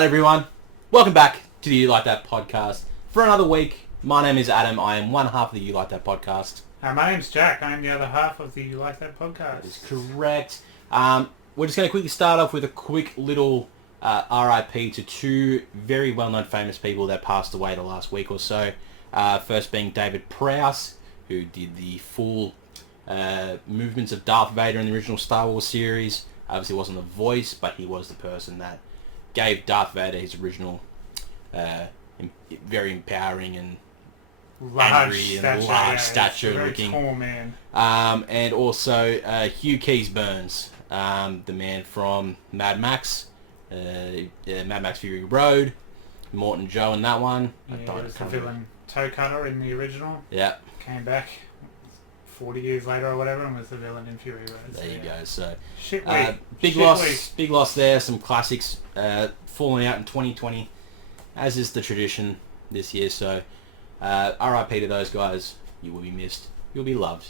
Alright everyone, welcome back to the You Like That podcast for another week. My name is Adam, I am one half of the You Like That podcast. My name's Jack, I am the other half of the You Like That podcast. That is correct. We're just going to quickly start off with a quick little RIP to two very well-known famous people that passed away the last week or so. First being David Prowse, who did the full movements of Darth Vader in the original Star Wars series. Obviously wasn't the voice, but he was the person that gave Darth Vader his original very empowering and Large stature looking. Tall man. And also Hugh Keys-Burns, the man from Mad Max, Mad Max Fury Road, Morton Joe in that one. Yeah, he was the villain Toe Cutter in the original. Yeah. Came back 40 years later or whatever and was the villain in Fury Road. There you go. So big loss. Big loss there. Some classics falling out in 2020, as is the tradition this year. So RIP to those guys. You will be missed. You'll be loved.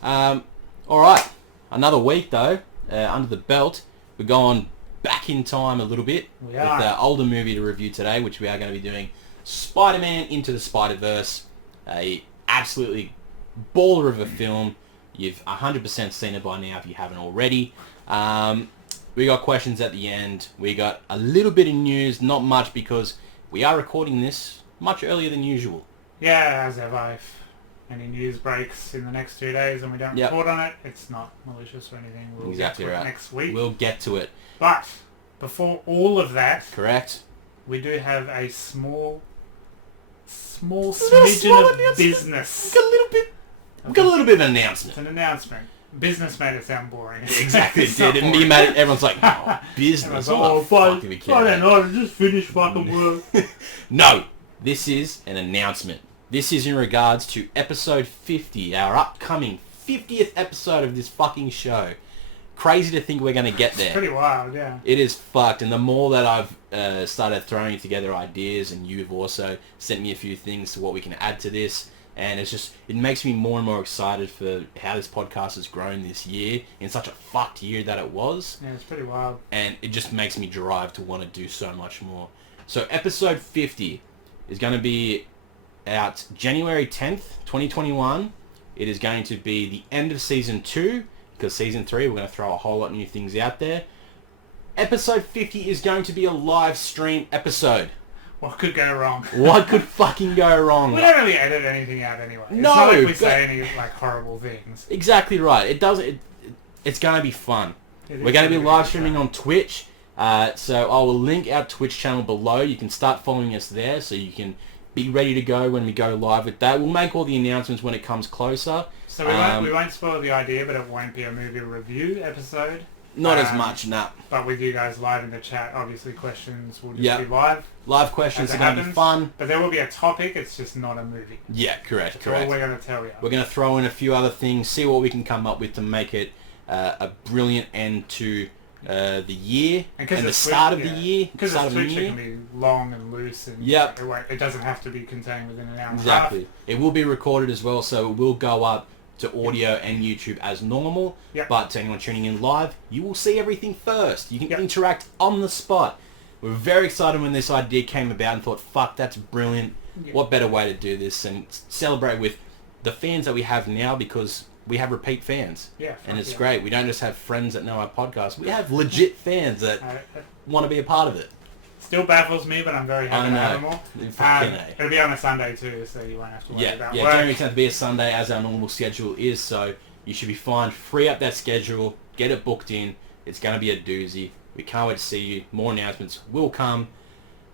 All right, another week though under the belt. We're going back in time a little bit with the older movie to review today, which we are going to be doing Spider-Man Into the Spiderverse. A absolutely baller of a film. You've 100% seen it by now if you haven't already. We got questions at the end. We got a little bit of news, not much because we are recording this much earlier than usual. Yeah, as ever, if any news breaks in the next 2 days and we don't report on it, it's not malicious or anything. We'll exactly get to right. it next week. We'll get to it. But before all of that, correct, we do have a small smidgen of business. We've got a little bit of an announcement. It's an announcement. Business made it sound boring. Exactly, it did. And me made it, everyone's like, oh, business. Friday night, I just finished fucking work. No, this is an announcement. This is in regards to episode 50, our upcoming 50th episode of this fucking show. Crazy to think we're going to get there. It's pretty wild, yeah. It is fucked, and the more that I've started throwing together ideas, and you've also sent me a few things to what we can add to this, and it makes me more and more excited for how this podcast has grown this year, in such a fucked year that it was. Yeah, it's pretty wild. And it just makes me drive to want to do so much more. So episode 50 is going to be out January 10th, 2021. It is going to be the end of season 2, because season 3 we're going to throw a whole lot of new things out there. Episode 50 is going to be a live stream episode. What could go wrong? What could fucking go wrong? We don't really edit anything out anyway. It's no, not like we say any horrible things. Exactly right. It's going to be fun. We're going to be live streaming on Twitch. So I will link our Twitch channel below. You can start following us there, so you can be ready to go when we go live with that. We'll make all the announcements when it comes closer. So we won't spoil the idea, but it won't be a movie review episode. Not as much, nah. But with you guys live in the chat, obviously questions will just be live. Live questions are going to be fun. But there will be a topic, it's just not a movie. Yeah, correct. That's all we're going to tell you. We're going to throw in a few other things, see what we can come up with to make it a brilliant end to the year and the start of the year. Because the Twitch can be long and loose, and it doesn't have to be contained within an hour and a half. Exactly. It will be recorded as well, so it will go up to audio and YouTube as normal. But to anyone tuning in live, you will see everything first. You can interact on the spot. We were very excited when this idea came about and thought, fuck, that's brilliant. What better way to do this and celebrate with the fans that we have now, because we have repeat fans. And it's great. We don't just have friends that know our podcast. We have legit fans that want to be a part of it. Still baffles me, but I'm very happy to have them all. It'll be on a Sunday too, so you won't have to worry about work. January 10th will be a Sunday, as our normal schedule is, so you should be fine. Free up that schedule, get it booked in. It's going to be a doozy. We can't wait to see you. More announcements will come.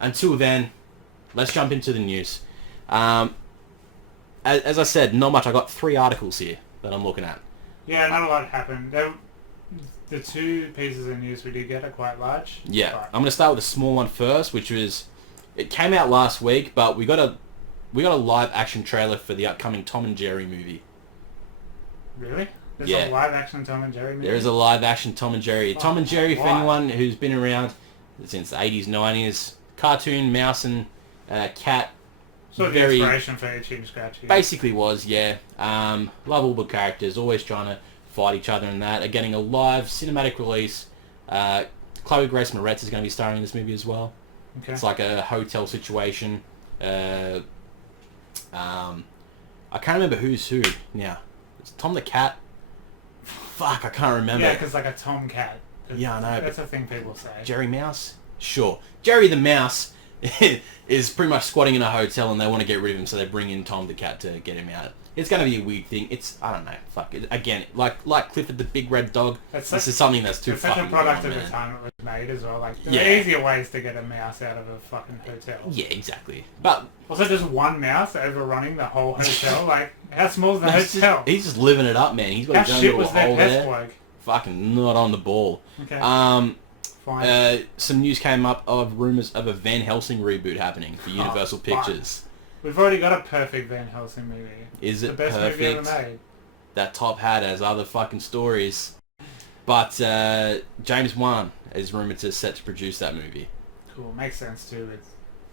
Until then, let's jump into the news. As I said, not much. I got 3 articles here that I'm looking at. Yeah, not a lot happened. The 2 pieces of news we did get are quite large. Yeah, I'm going to start with a small one first, which was, it came out last week, but we got a live action trailer for the upcoming Tom and Jerry movie. Really? There's a live action Tom and Jerry movie? There is a live action Tom and Jerry. Tom and Jerry, for anyone who's been around since the 80s, 90s, cartoon, mouse and cat. Sort of the inspiration for Itchy and Scratchy. Basically was, lovable characters, always trying to fight each other and that, are getting a live cinematic release. Chloe Grace Moretz is going to be starring in this movie as well. Okay. It's like a hotel situation. I can't remember who's who now. It's Tom the Cat. Fuck, I can't remember. Yeah, because like a tomcat. Yeah, I know. That's a thing people say. Jerry Mouse? Sure. Jerry the Mouse is pretty much squatting in a hotel and they want to get rid of him, so they bring in Tom the Cat to get him out. It's going to be a weird thing. It's, I don't know, fuck it. Again, like Clifford the Big Red Dog, this is something that's too fucking such a product common, of the time it was made as well. Like, there Yeah. are easier ways to get a mouse out of a fucking hotel. Yeah, exactly. But Also, just one mouse overrunning the whole hotel. Like, how small is the hotel? he's just living it up, man. He's got How his own shit little was that hole pest there. bloke? Fucking not on the ball. Okay. Fine. Some news came up of rumours of a Van Helsing reboot happening for Universal Pictures. We've already got a perfect Van Helsing movie. Is it the best perfect? movie ever made. That top hat has other fucking stories. But James Wan is rumoured to set to produce that movie. Cool. Makes sense too with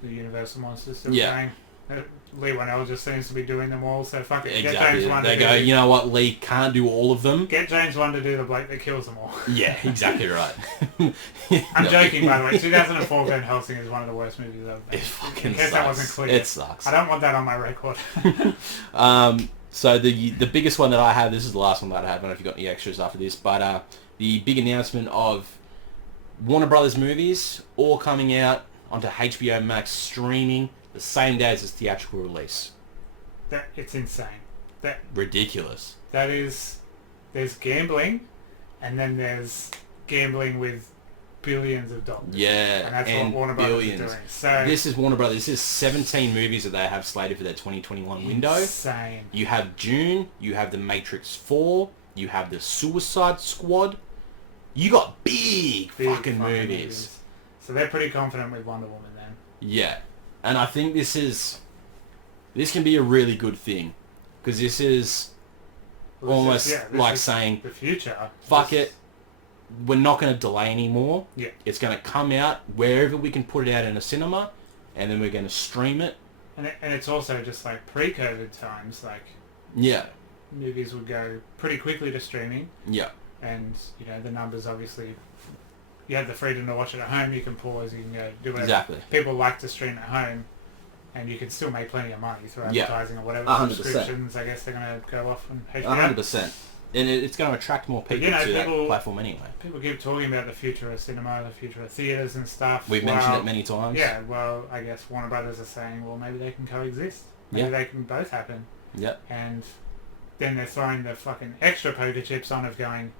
the Universal monsters still Yeah. going. Lee Whannell just seems to be doing them all, so fuck it. Get Exactly. James Wan They to go, do you know what, Lee can't do all of them. Get James Wan to do the bloke that kills them all. Yeah, exactly right. I'm No. joking, by the way. 2004 Van Helsing is one of the worst movies ever made. It fucking In case sucks. that wasn't clear. It sucks. I don't want that on my record. So the biggest one that I have, this is the last one that I have, I don't know if you've got any extras after this, but the big announcement of Warner Brothers movies all coming out onto HBO Max streaming the same day as its theatrical release. It's insane. Ridiculous. That is, there's gambling, and then there's gambling with billions of dollars. Yeah, And that's and what Warner Brothers billions. is doing. So This is Warner Brothers. This is 17 movies that they have slated for their 2021 window. insane. You have Dune, you have The Matrix 4, you have The Suicide Squad. You got big fucking movies. So they're pretty confident with Wonder Woman then. Yeah. And I think this can be a really good thing. Because this is Well, almost this like is saying, the future. fuck it, we're not going to delay anymore. Yeah. It's going to come out wherever we can put it out in a cinema, and then we're going to stream it. And it's also just like pre-COVID times, like Yeah. movies would go pretty quickly to streaming, Yeah. and you know the numbers obviously. You have the freedom to watch it at home. You can pause. You can go do whatever. Exactly. People like to stream at home, and you can still make plenty of money through Yeah. advertising or whatever. 100%. Subscriptions, I guess they're going to go off on HBO. 100%. And it's going to attract more people you know, to people- that platform anyway. People keep talking about the future of cinema, the future of theatres and stuff. We've mentioned it many times. Yeah, well, I guess Warner Brothers are saying, well, maybe they can coexist. Maybe they can both happen. Yep. And then they're throwing the fucking extra poker chips on of going,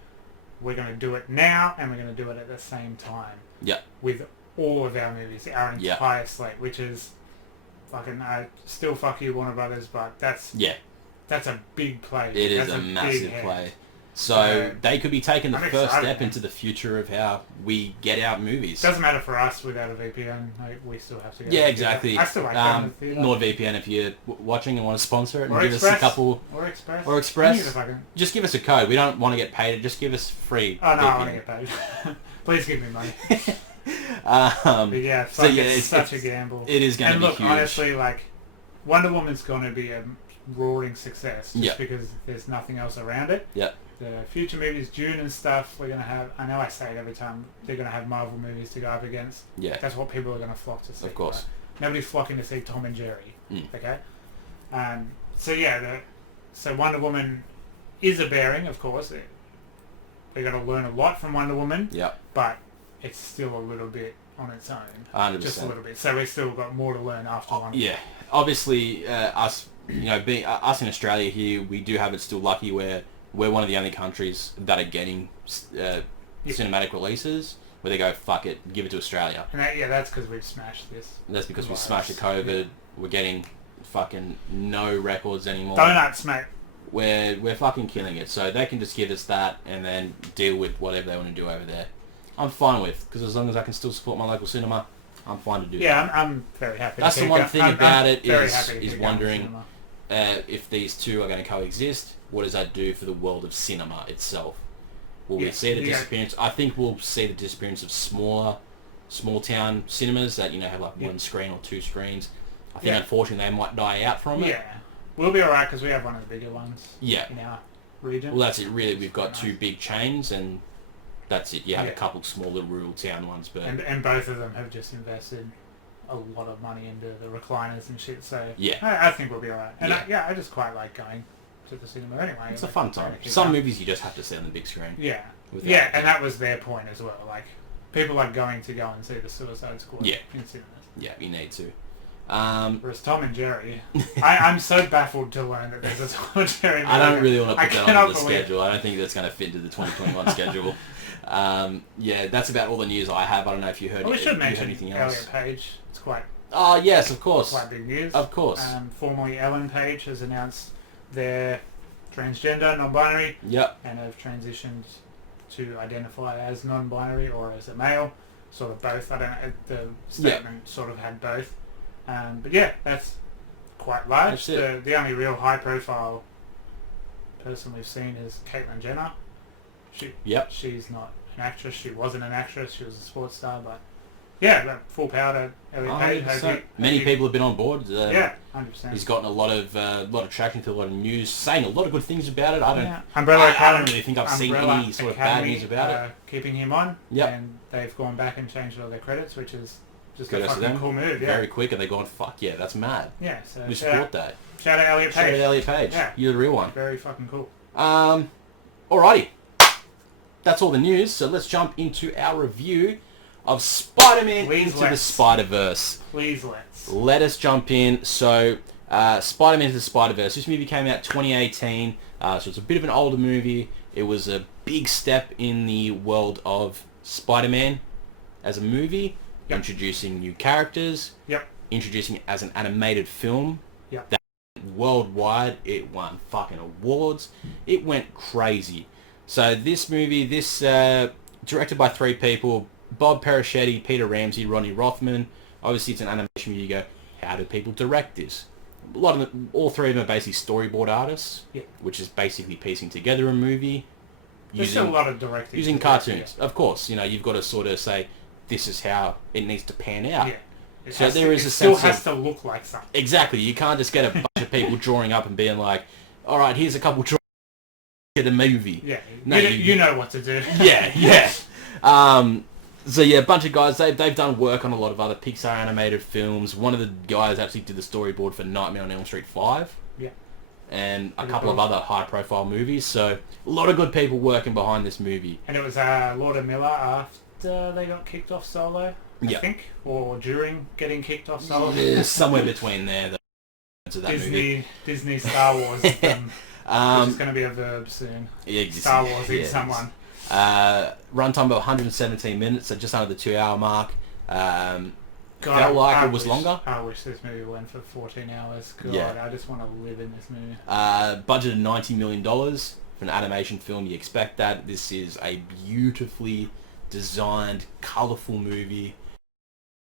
we're going to do it now and we're going to do it at the same time. Yep. With all of our movies, our entire slate, which is fucking, still fuck you Warner Brothers, but that's a big play. It is That's a massive big hand. play. So they could be taking the I'm first excited, step man. into the future of how we get our movies. Doesn't matter for us without a VPN. Like, we still have to go. Yeah, to the exactly. theatre. I still like going to the theatre. NordVPN, if you're watching and want to sponsor it, and Or give Express. us a couple. Or Express. Or Express. You need to fucking... Just give us a code. We don't want to get paid. Just give us free. Oh no, VPN. I want to get paid. Please give me money. Um, But yeah, so fuck, yeah, it's such a gamble. It is going to And be look, huge. honestly, like, Wonder Woman's going to be a roaring success just Yep. because there's nothing else around it. Yep. The future movies, June and stuff, we're going to have, I know I say it every time, they're going to have Marvel movies to go up against. Yeah. That's what people are going to flock to see. Of course. Right? Nobody's flocking to see Tom and Jerry. Mm. Okay? So yeah, so Wonder Woman is a bearing, of course. We're going to learn a lot from Wonder Woman. Yep. But it's still a little bit on its own. 100%. Just a little bit. So we've still got more to learn after one. Yeah. Obviously, us, being us in Australia here, we do have it still lucky where we're one of the only countries that are getting cinematic releases where they go, fuck it, give it to Australia. And that's because we've smashed this. And that's because we virus. smashed the COVID. Yeah. We're getting fucking no records anymore. Donuts, mate. We're fucking killing it. So they can just give us that and then deal with whatever they want to do over there. I'm fine with, because as long as I can still support my local cinema, I'm fine to do that. Yeah, I'm very happy. That's to the keep one go- thing I'm about very it happy to is keep going to wondering cinema. if these two are going to coexist. What does that do for the world of cinema itself? Will we Yeah, see the yeah. disappearance? I think we'll see the disappearance of small town cinemas that have like one screen or two screens. I think unfortunately they might die out from it. Yeah. We'll be alright because we have one of the bigger ones Yeah. in our region. Well, that's it. Really, we've got two big chains, and that's it. You have Yeah. a couple small little rural town ones, but And both of them have just invested a lot of money into the recliners and shit. So yeah, I think we'll be alright. And yeah. I just quite like going to the cinema anyway. It's a fun time. Some movies you just have to see on the big screen. Yeah, yeah, and that was their point as well. Like, people like going to go and see the Suicide Squad in cinemas. Yeah, you need to. Whereas Tom and Jerry, I'm so baffled to learn that there's a Tom and Jerry movie. I don't really want to put that on the schedule. I don't think that's going to fit into the 2021 schedule. Yeah, that's about all the news I have. I don't know if you heard, we should mention anything else. Elliot Page. It's quite... Oh, yes, of course. Quite big news. Of course. Formerly Ellen Page has announced their transgender, non-binary. Yep. And have transitioned to identify as non-binary or as a male. Sort of both. I don't know. The statement sort of had both. But yeah, that's quite large. The only real high-profile person we've seen is Caitlyn Jenner. She's not an actress. She wasn't an actress. She was a sports star. But yeah, full power to Elliot Page. Many people have been on board. 100%. He's gotten a lot of traction to a lot of news, saying a lot of good things about it. I don't really think I've seen any sort of bad news about it. Keeping him on. Yep. And they've gone back and changed all their credits, which is just a fucking cool move. Very quick, and they gone, fuck yeah, that's mad. Yeah, so we support that. Shout out Elliot Page. Shout out Elliot Page. Yeah. You're the real one. Very fucking cool. Alrighty. That's all the news, so let's jump into our review of Spider-Man Into the Spiderverse. Please let's. Let us jump in. So, Spider-Man Into the Spiderverse. This movie came out 2018, so it's a bit of an older movie. It was a big step in the world of Spider-Man as a movie. Yep. Introducing new characters. Yep. Introducing it as an animated film. Yep. That worldwide, it won fucking awards. It went crazy. So this movie, directed by 3 people, Bob Persichetti, Peter Ramsey, Ronnie Rothman. Obviously, it's an animation movie. You go, how do people direct this? All 3 of them are basically storyboard artists, which is basically piecing together a movie. There's still a lot of directing. Using cartoons, of course. You know, you've got to sort of say, this is how it needs to pan out. Yeah. It still has to look like something. Exactly. You can't just get a bunch of people drawing up and being like, all right, here's a couple drawings of the movie. Yeah. No, you know what to do. Yeah. So yeah, a bunch of guys, they've done work on a lot of other Pixar animated films. One of the guys actually did the storyboard for Nightmare on Elm Street 5. Yeah. And a couple of other high-profile movies. So a lot of good people working behind this movie. And it was Lord and Miller after they got kicked off Solo, I think, or during getting kicked off Solo. Yeah, somewhere between there. Disney Star Wars. Which is going to be a verb soon. Star Wars someone. Runtime of 117 minutes, so just under the 2-hour mark. Felt like it was longer. I wish this movie went for 14 hours. God, I just want to live in this movie. Budget of $90 million for an animation film. You expect that. This is a beautifully designed, colourful movie.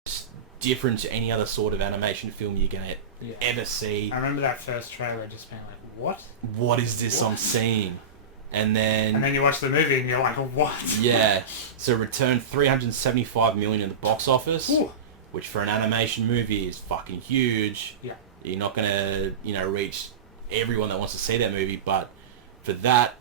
It's different to any other sort of animation film you're going to ever see. I remember that first trailer just being like, what? What is this I'm seeing? And then you watch the movie and you're like, what? Yeah. So returned $375 million in the box office. Ooh. Which for an animation movie is fucking huge. Yeah. You're not going to, reach everyone that wants to see that movie, but for that,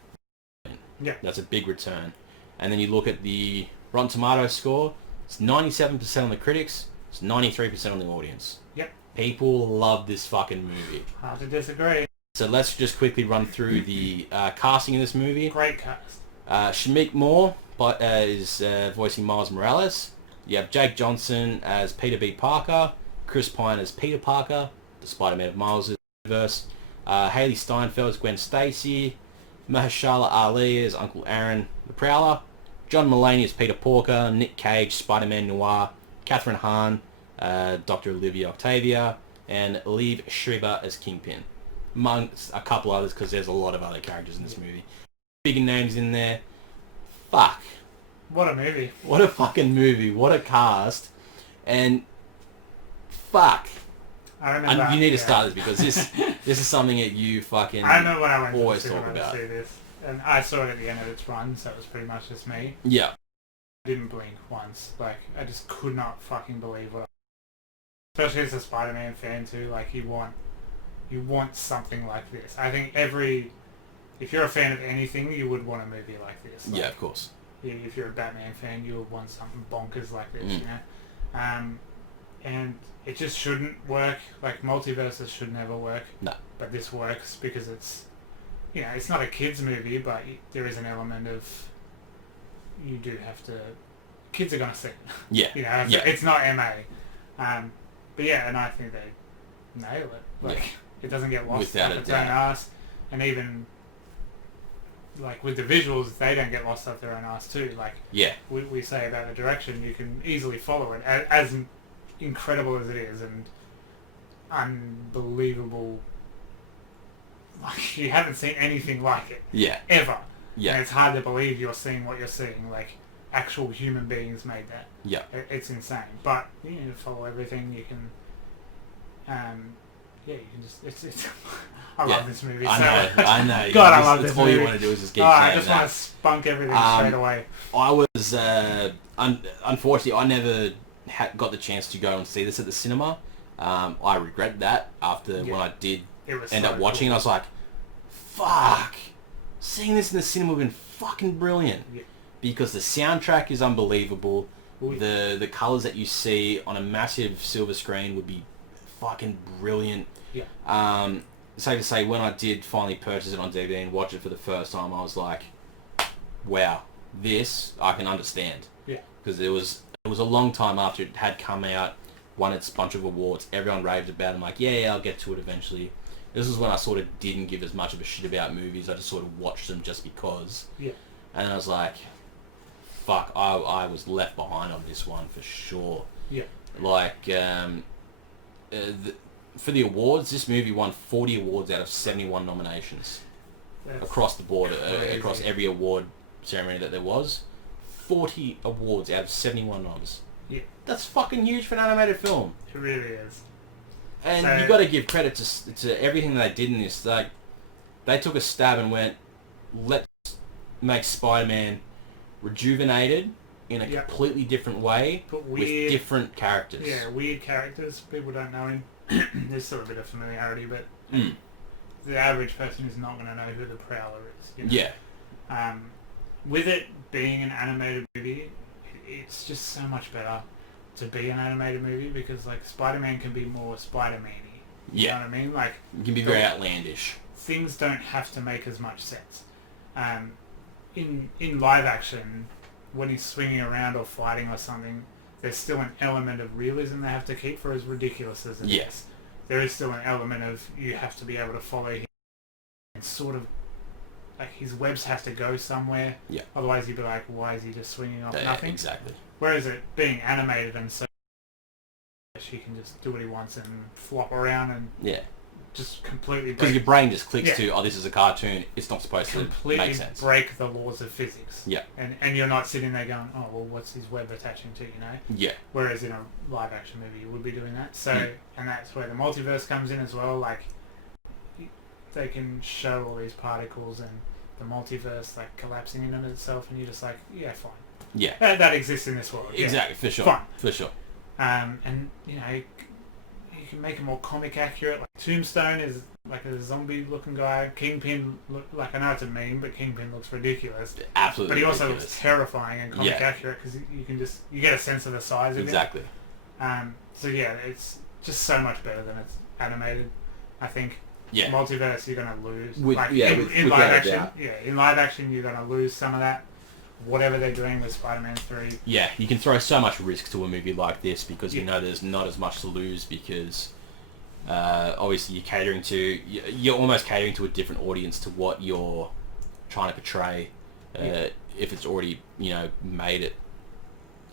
that's a big return. And then you look at the Rotten Tomatoes score, it's 97% on the critics, it's 93% on the audience. Yep. People love this fucking movie. Hard to disagree. So let's just quickly run through the casting in this movie. Great cast. Shameik Moore is voicing Miles Morales. You have Jake Johnson as Peter B. Parker, Chris Pine as Peter Parker, the Spider-Man of Miles' universe, Haley Steinfeld as Gwen Stacy, Mahershala Ali as Uncle Aaron the Prowler, John Mulaney as Peter Porker, Nick Cage, Spider-Man Noir, Catherine Hahn, Dr. Olivia Octavia, and Liev Schreiber as Kingpin, amongst a couple others because there's a lot of other characters in this movie. Big names in there. Fuck. What a movie. What a fucking movie. What a cast. And fuck. I remember. You need to start this because this is something that you fucking I remember when I went always to talk about. To see this, and I saw it at the end of its run, so it was pretty much just me. Yeah. I didn't blink once. Like, I just could not fucking believe what. Especially as a Spider-Man fan too. Like, you want something like this. I think if you're a fan of anything, you would want a movie like this. Like, yeah, of course. If you're a Batman fan, you would want something bonkers like this, you know. and it just shouldn't work. Like, multiverses should never work. No. But this works because it's, you know, it's not a kids movie, but there is an element of, you do have to, kids are gonna see it. Yeah. You know, it's not MA. But yeah, and I think they nail it. Like, it doesn't get lost Without up a its own doubt. ass, and even like with the visuals, they don't get lost up their own ass too. Like, Yeah. we say about the direction, you can easily follow it, as incredible as it is, and unbelievable. Like, you haven't seen anything like it. Yeah. Ever. Yeah. And it's hard to believe you're seeing what you're seeing. Like, actual human beings made that. Yeah. It's insane. But you need to follow everything. You can, you can just, it's I love this movie. I know. God, I love this That's all movie. you want to do is just keep I saying just that. want to spunk everything straight away. I was, unfortunately, I never got the chance to go and see this at the cinema. I regret that after when I did end up watching it. I was like, fuck, seeing this in the cinema would have been fucking brilliant. Yeah. Because the soundtrack is unbelievable. Ooh, yeah. The colours that you see on a massive silver screen would be fucking brilliant. Yeah. Safe to say, when I did finally purchase it on DVD and watch it for the first time, I was like, wow, this I can understand. Yeah. Because it was a long time after it had come out, won its bunch of awards, everyone raved about it. I'm like, yeah, I'll get to it eventually. This is when I sort of didn't give as much of a shit about movies. I just sort of watched them just because. Yeah. And I was like, fuck, I was left behind on this one for sure. Yeah. Like, for the awards, this movie won 40 awards out of 71 nominations. That's Across the board, crazy. across every award ceremony that there was. 40 awards out of 71 noms. Yeah. That's fucking huge for an animated film. It really is. And So, you got to give credit to everything they did in this. Like, they took a stab and went, let's make Spider-Man rejuvenated in a completely different way, but with weird, different characters. Yeah, weird characters. People don't know him. There's still a bit of familiarity, but the average person is not going to know who the Prowler is. You know? Yeah. With it being an animated movie, it's just so much better to be an animated movie because, like, Spider-Man can be more Spider-Man-y. You know what I mean? Like, it can be very outlandish. Things don't have to make as much sense. In live action, when he's swinging around or fighting or something, there's still an element of realism they have to keep for as ridiculous as it is. There is still an element of you have to be able to follow him and sort of, like, his webs have to go somewhere. Yeah. Otherwise you'd be like, why is he just swinging off nothing? Exactly. Whereas it being animated and so he can just do what he wants and flop around and just completely because your brain just clicks to, oh, this is a cartoon, it's not supposed to make sense. Break the laws of physics. Yeah. And you're not sitting there going, oh, well, what's his web attaching to, you know? Yeah. Whereas in a live action movie you would be doing that. So, and that's where the multiverse comes in as well. Like, they can show all these particles and the multiverse, like, collapsing in on itself, and you're just like, yeah, fine. Yeah. That exists in this world. Exactly, for sure. Fine. For sure. And, you know, you can make it more comic accurate. Like, Tombstone is like a zombie-looking guy. Kingpin, like, I know it's a meme, but Kingpin looks ridiculous. Absolutely. But he also ridiculous. looks terrifying and comic accurate because you get a sense of the size of Exactly. it. So yeah, it's just so much better than it's animated, I think. Yeah. Multiverse, you're gonna lose. In live action, in live action, you're gonna lose some of that. Whatever they're doing with Spider-Man 3. Yeah, you can throw so much risk to a movie like this because you know there's not as much to lose because obviously you're almost catering to a different audience to what you're trying to portray if it's already, you know, made it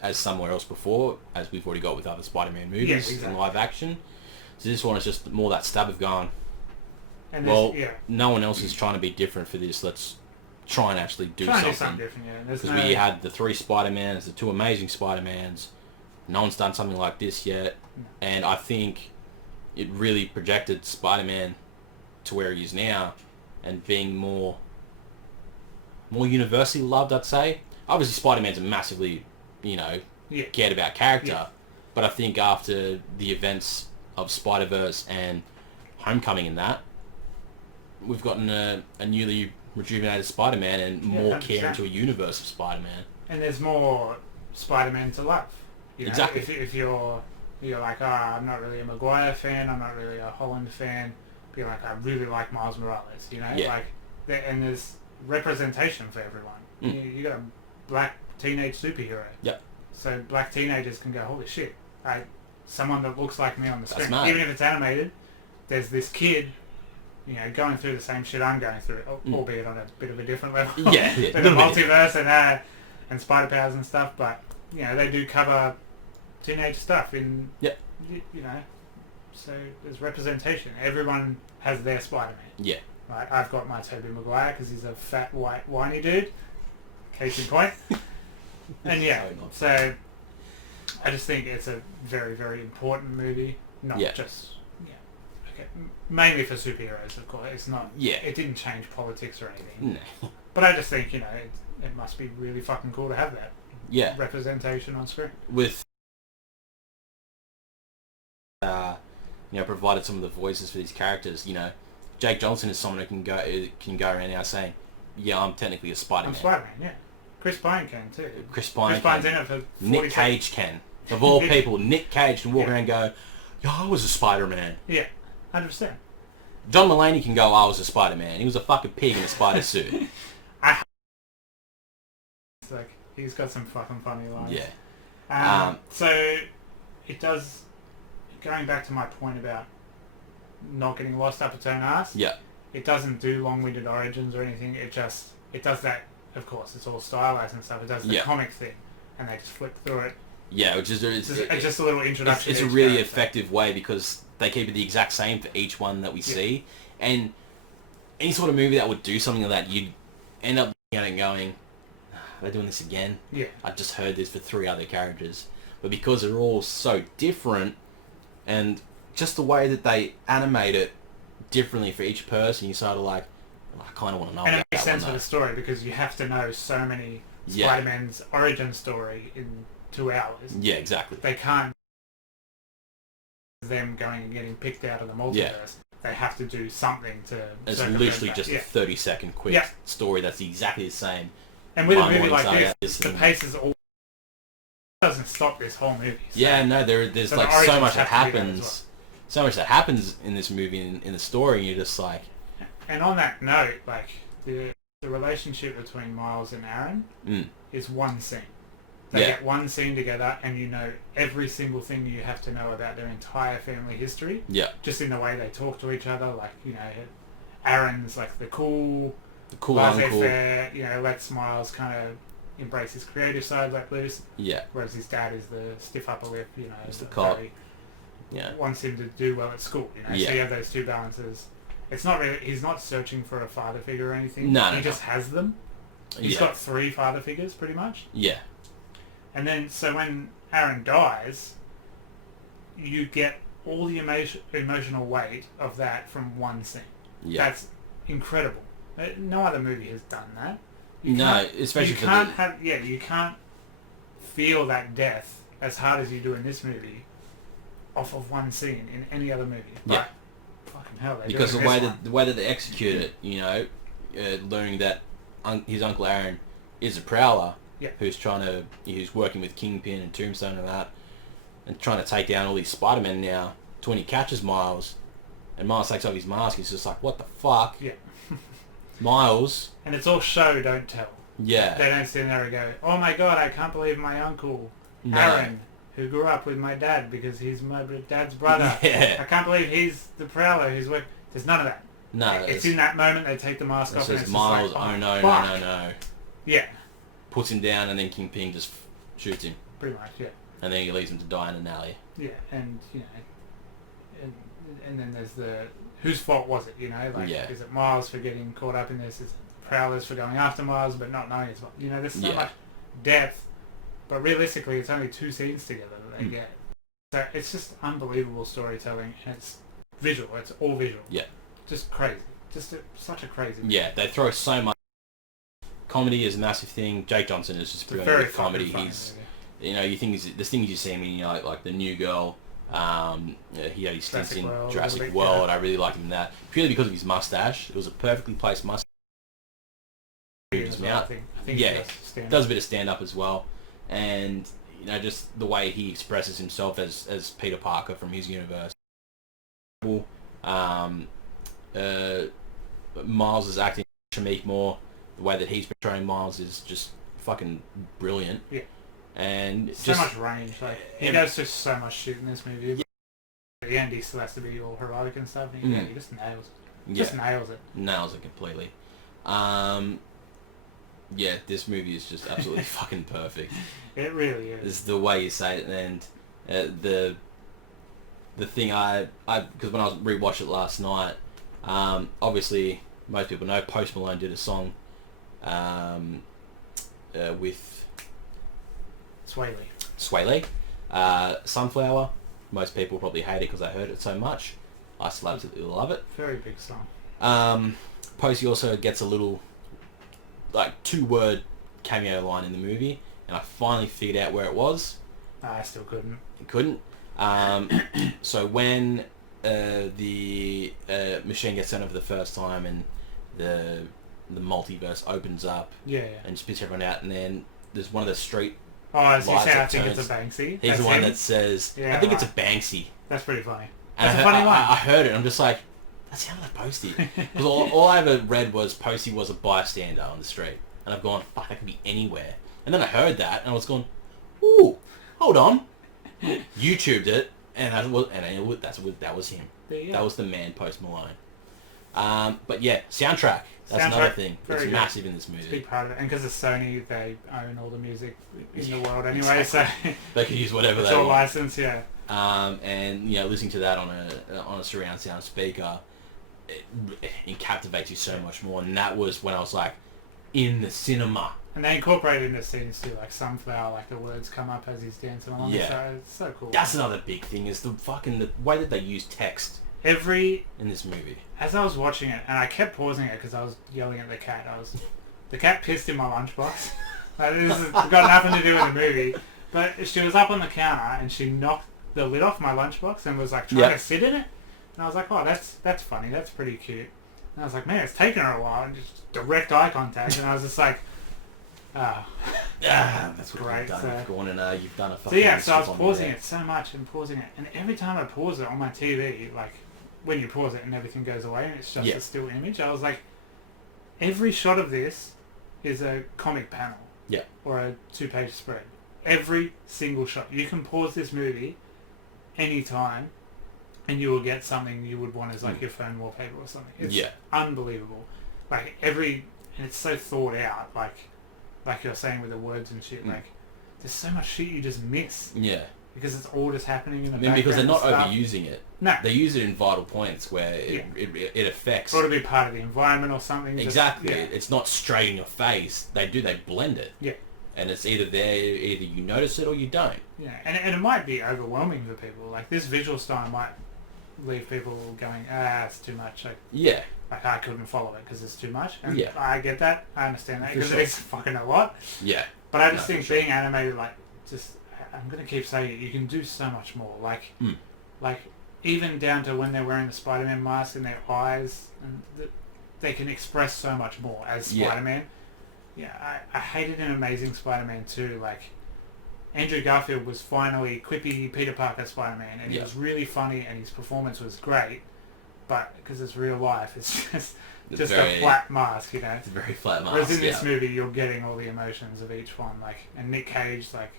as somewhere else before, as we've already got with other Spider-Man movies in live action. So this one is just more that stab of going, and no one else is trying to be different for this, let's try and actually do something different, because we had the 3 Spider-Mans, the 2 amazing Spider-Mans. No one's done something like this yet, and I think it really projected Spider-Man to where he is now and being more universally loved, I'd say. Obviously Spider-Man's a massively, you know, cared about character, but I think after the events of Spiderverse and Homecoming and that, we've gotten a newly rejuvenated Spider-Man and more care into a universe of Spider-Man. And there's more Spider-Man to love. You know? Exactly. If you're You're like, oh, I'm not really a Maguire fan, I'm not really a Holland fan. But you're like, I really like Miles Morales, you know? Yeah. Like, and there's representation for everyone. You got a black teenage superhero. Yep. So black teenagers can go, holy shit, someone that looks like me on the screen. mad. Even if it's animated, there's this kid, you know, going through the same shit I'm going through, albeit on a bit of a different level. Yeah. With the multiverse and spider powers and stuff, but, you know, they do cover teenage stuff in, you know, so there's representation. Everyone has their Spider-Man. Yeah. Right, I've got my Tobey Maguire because he's a fat, white, whiny dude. Case in point. And yeah, so I just think it's a very, very important movie. Not just, okay, mainly for superheroes, of course. It's not, it didn't change politics or anything. No. But I just think, you know, it must be really fucking cool to have that representation on screen. With, you know, provided some of the voices for these characters, you know, Jake Johnson is someone who can go around now saying, yeah, I'm technically a Spider-Man. I'm Spider-Man, yeah. Chris Pine can too. Chris Pine's in it for 40 Nick Cage can. Of all people, Nick Cage can walk around and go, yo, I was a Spider-Man. Yeah, 100%. John Mulaney can go, I was a Spider-Man. He was a fucking pig in a spider suit. It's like, he's got some fucking funny lines. Yeah. So, it does, going back to my point about not getting lost up its own ass. Yeah. It doesn't do long-winded origins or anything. It does that. Of course, it's all stylized and stuff. It does the comic thing, and they just flip through it. Yeah, which is just a little introduction. It's a really effective way because they keep it the exact same for each one that we see, and any sort of movie that would do something like that, you'd end up looking at it and going, they're doing this again. Yeah. I just heard this for 3 other characters, but because they're all so different, and just the way that they animate it differently for each person, you sort of like, I kind of want to know. And it makes sense for the story because you have to know so many Spider-Man's origin story in 2 hours. Yeah, exactly. They can't them going and getting picked out of the multiverse. Yeah. They have to do something to. It's literally just a 30-second quick story that's exactly the same. And with a movie like this, the pace is all doesn't stop this whole movie. So. Yeah, no, there's like so much that happens, so much that happens in this movie in the story, and you're just like. And on that note, like the relationship between Miles and Aaron is one scene. They get one scene together, and you know every single thing you have to know about their entire family history. Yeah. Just in the way they talk to each other, like you know, Aaron's like the cool uncle. You know, lets Miles kind of embrace his creative side, let loose. Yeah. Whereas his dad is the stiff upper lip. You know, he's the cop. Wants him to do well at school. You know, so you have those two balances. It's not really. He's not searching for a father figure or anything. He just has them. He's got 3 father figures, pretty much. Yeah. And then, so when Aaron dies, you get all the emotional weight of that from one scene. Yeah. That's incredible. No other movie has done that. Especially you can't feel that death as hard as you do in this movie off of one scene in any other movie. Yeah. Fucking hell, because the way that they execute it, you know, learning that his Uncle Aaron is a prowler who's working with Kingpin and Tombstone and that, and trying to take down all these Spider-Men now. To when he catches Miles, and Miles takes off his mask, he's just like, what the fuck? Yeah. Miles. And it's all show, don't tell. Yeah. They don't sit there and go, oh my god, I can't believe my uncle Aaron, who grew up with my dad because he's my dad's brother. Yeah. I can't believe he's the prowler who's work. There's none of that. No. It's in that moment they take the mask off and it's Miles, just like, no. Yeah. Puts him down and then Kingpin just shoots him. Pretty much, yeah. And then he leaves him to die in an alley. Yeah, and, you know, and then there's the, whose fault was it, you know? Like, is it Miles for getting caught up in this? Is it Prowlers for going after Miles but not knowing it's, you know, there's so much depth, but realistically it's only 2 scenes together that they get. So it's just unbelievable storytelling, and it's visual, it's all visual. Yeah. Just crazy. Such a crazy movie. Yeah, they throw so much. Comedy is a massive thing. Jake Johnson is just brilliant with comedy. He's, you know, you think there's things you see him in, you know, like The New Girl. He had his stints in Jurassic World. I really liked him in that purely because of his mustache. It was a perfectly placed mustache. I think does a bit of stand up as well, and just the way he expresses himself as Peter Parker from his universe. Miles' acting, Shamik Moore, the way that he's portraying Miles is just fucking brilliant. Yeah. And so just much range. Like he goes through so much shit in this movie. At the end, he still has to be all heroic and stuff. And he just nails it. Just nails it. Nails it completely. Yeah, this movie is just absolutely fucking perfect. It really is. It's the way you say it, and the thing I because when I rewatched it last night, obviously most people know Post Malone did a song with Sway Lee, Sunflower. Most people probably hate it because they heard it so much. I still absolutely love it. Very big song. Posey also gets a little, like, 2-word cameo line in the movie, and I finally figured out where it was. I still couldn't. Couldn't. So when the machine gets sent over the first time and the multiverse opens up and spits everyone out, and then there's one of the street as you lights say, I that think turns. it's a Banksy. He's the one that says, I think it's a Banksy. That's pretty funny. And That's a funny one. I heard it, and I'm just like, that sounded like Posty. Because all I ever read was Posty was a bystander on the street. And I've gone, fuck, that could be anywhere. And then I heard that, and I was going, ooh, hold on. YouTubed it, and that was him. That was the man, Post Malone. But yeah, soundtrack. That's another thing. It's good. Massive in this movie. It's a big part of it. And because it's Sony, they own all the music in the world anyway, so they can use whatever it's they all want. licensed, yeah. And listening to that on a surround sound speaker, it captivates you so much more. And that was when I was like, in the cinema. And they incorporate in the scenes too, like Sunflower, like the words come up as he's dancing along. Yeah. So it's so cool. That's another big thing, is the way that they use text in this movie. As I was watching it, and I kept pausing it because I was yelling at the cat. The cat pissed in my lunchbox. Like, this has got nothing to do with the movie. But she was up on the counter and she knocked the lid off my lunchbox and was like trying to sit in it. And I was like, oh, that's funny. That's pretty cute. And I was like, man, it's taken her a while. And just direct eye contact. And I was just like, that's what great. you've done. So, You've gone and you've done a so fucking... yeah, so I was pausing it so much and pausing it. And every time I pause it on my TV, like when you pause it and everything goes away and it's just a still image, I was like, every shot of this is a comic panel. Yeah. Or a 2-page spread. Every single shot. You can pause this movie anytime and you will get something you would want as like your phone wallpaper or something. It's unbelievable. Like and it's so thought out, like you're saying with the words and shit, like there's so much shit you just miss. Yeah. Because it's all just happening in the background. Because they're not overusing it. No. They use it in vital points where it affects... Or to be part of the environment or something. Exactly. It's not straight in your face. They blend it. Yeah. And it's either you notice it or you don't. Yeah, and it might be overwhelming for people. Like, this visual style might leave people going, it's too much. Like I couldn't follow it because it's too much. And I get that. I understand that because it is fucking a lot. Yeah. But I just think being animated, like, I'm going to keep saying it, you can do so much more. Like even down to when they're wearing the Spider-Man mask and their eyes, and they can express so much more as Spider-Man. Yeah, I hated in Amazing Spider-Man 2, like, Andrew Garfield was finally quippy Peter Parker Spider-Man, and he was really funny, and his performance was great, but because it's real life, it's just a flat mask, you know. It's a very flat mask. Whereas in this movie, you're getting all the emotions of each one, like, and Nick Cage, like,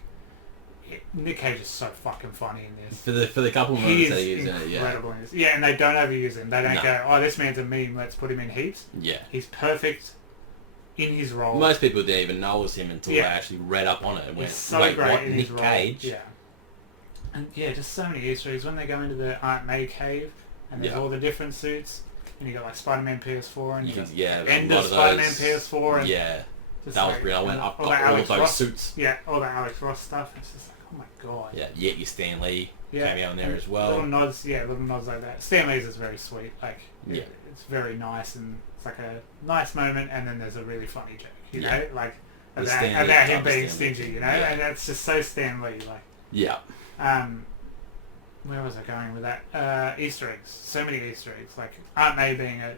Nick Cage is so fucking funny in this. For the couple of moments they use in it, incredible in this. Yeah, and they don't overuse him. They don't go, oh, this man's a meme, let's put him in heaps. Yeah. He's perfect in his role. Most people didn't even know it was him until they actually read up on it and went, so wait, great what, in Nick his Cage? Role. Yeah. And just so many Easter eggs. When they go into the Aunt May cave and there's all the different suits, and you got like Spider-Man PS4 and you got Ender Spider-Man PS4 and that was real. I went up all of those suits. Yeah, all that Alex Ross stuff. It's just like, oh my god. Yeah, your Stan Lee cameo in there as well. Little nods like that. Stan Lee's is very sweet. Like, it's very nice and it's like a nice moment, and then there's a really funny joke. You know, like about him being stingy. You know, and that's just so Stan Lee. Like, where was I going with that? Easter eggs. So many Easter eggs. Like Aunt May being a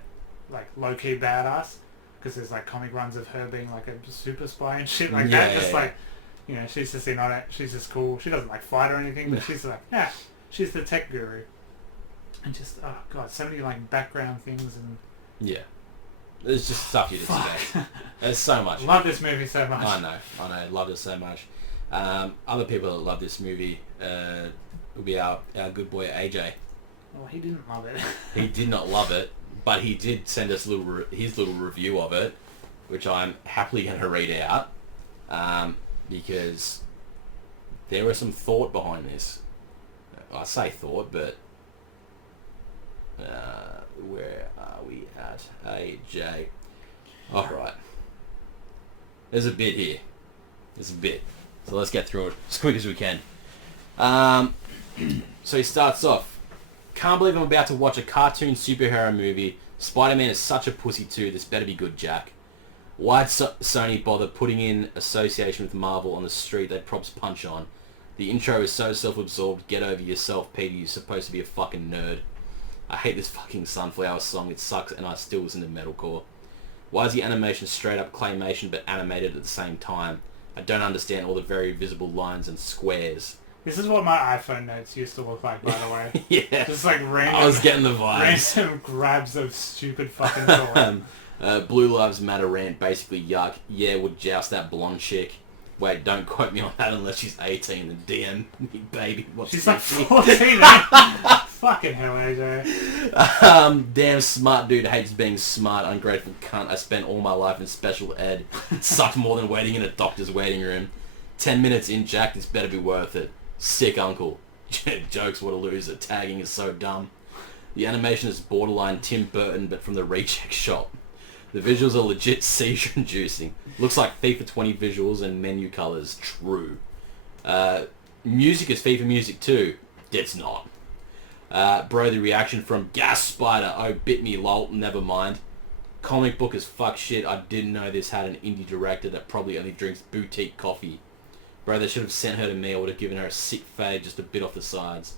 low key badass, because there's like comic runs of her being like a super spy and shit like that. Just like You know, she's just in on it. She's just cool. She doesn't like fight or anything, but she's like, yeah, she's the tech guru. And just, oh god, so many like background things and... Yeah. There's just stuff you didn't say. There's so much. Love this movie so much. I know. Love it so much. Other people that love this movie will be our good boy AJ. Oh, he didn't love it. He did not love it, but he did send us his little review of it, which I'm happily going to read out, because there was some thought behind this. I say thought, but where are we at? AJ. Alright. There's a bit here. There's a bit. So let's get through it as quick as we can. So he starts off. Can't believe I'm about to watch a cartoon superhero movie. Spider-Man is such a pussy too. This better be good, Jack. Why'd Sony bother putting in association with Marvel on the street they props punch on? The intro is so self-absorbed. Get over yourself, Peter. You're supposed to be a fucking nerd. I hate this fucking Sunflower song. It sucks and I still listen to metalcore. Why is the animation straight up claymation but animated at the same time? I don't understand all the very visible lines and squares. This is what my iPhone notes used to look like, by the way. Yeah. Just like random... I was getting the vibes. Random grabs of stupid fucking thought. Blue Lives Matter rant, basically yuck. Yeah, would joust that blonde chick. Wait, don't quote me on that unless she's 18 and DM me, baby. What's she's like 14, eh? Fucking hell, AJ. Damn smart dude hates being smart, ungrateful cunt. I spent all my life in special ed. It sucked more than waiting in a doctor's waiting room. 10 minutes in, Jack, this better be worth it. Sick uncle. Jokes, what a loser. Tagging is so dumb. The animation is borderline Tim Burton, but from the reject shop. The visuals are legit seizure-inducing. Looks like FIFA 20 visuals and menu colours. True. Music is FIFA music too. It's not. Bro, the reaction from Gas Spider. Oh, bit me, lol. Never mind. Comic book is fuck shit. I didn't know this had an indie director that probably only drinks boutique coffee. Bro, they should have sent her to me. I would have given her a sick fade just a bit off the sides.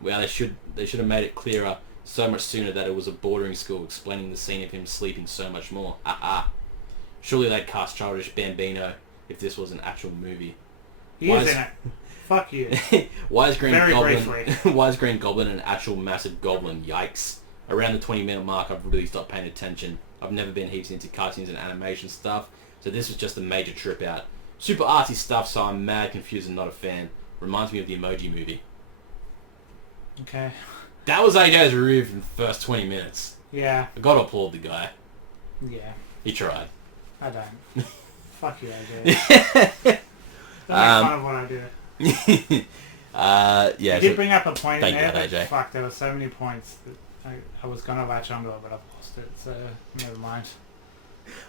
Well, they should have made it clearer so much sooner that it was a bordering school, explaining the scene of him sleeping so much more. Haha. Surely they'd cast Childish Bambino if this was an actual movie. He is in it. Fuck you. Why is Green Very Goblin? briefly. Why is Green Goblin an actual massive goblin? Yikes! Around the 20-minute mark, I've really stopped paying attention. I've never been heaps into cartoons and animation stuff, so this was just a major trip out. Super artsy stuff, so I'm mad, confused, and not a fan. Reminds me of the Emoji Movie. Okay. That was AJ's review from the first 20 minutes. Yeah. I gotta applaud the guy. Yeah. He tried. I don't. Fuck you, AJ. Don't make fun of what I do. Yeah. You did bring up a point thank there, God, but AJ. fuck, there were so many points that I was going to latch onto it, but I've lost it, so never mind.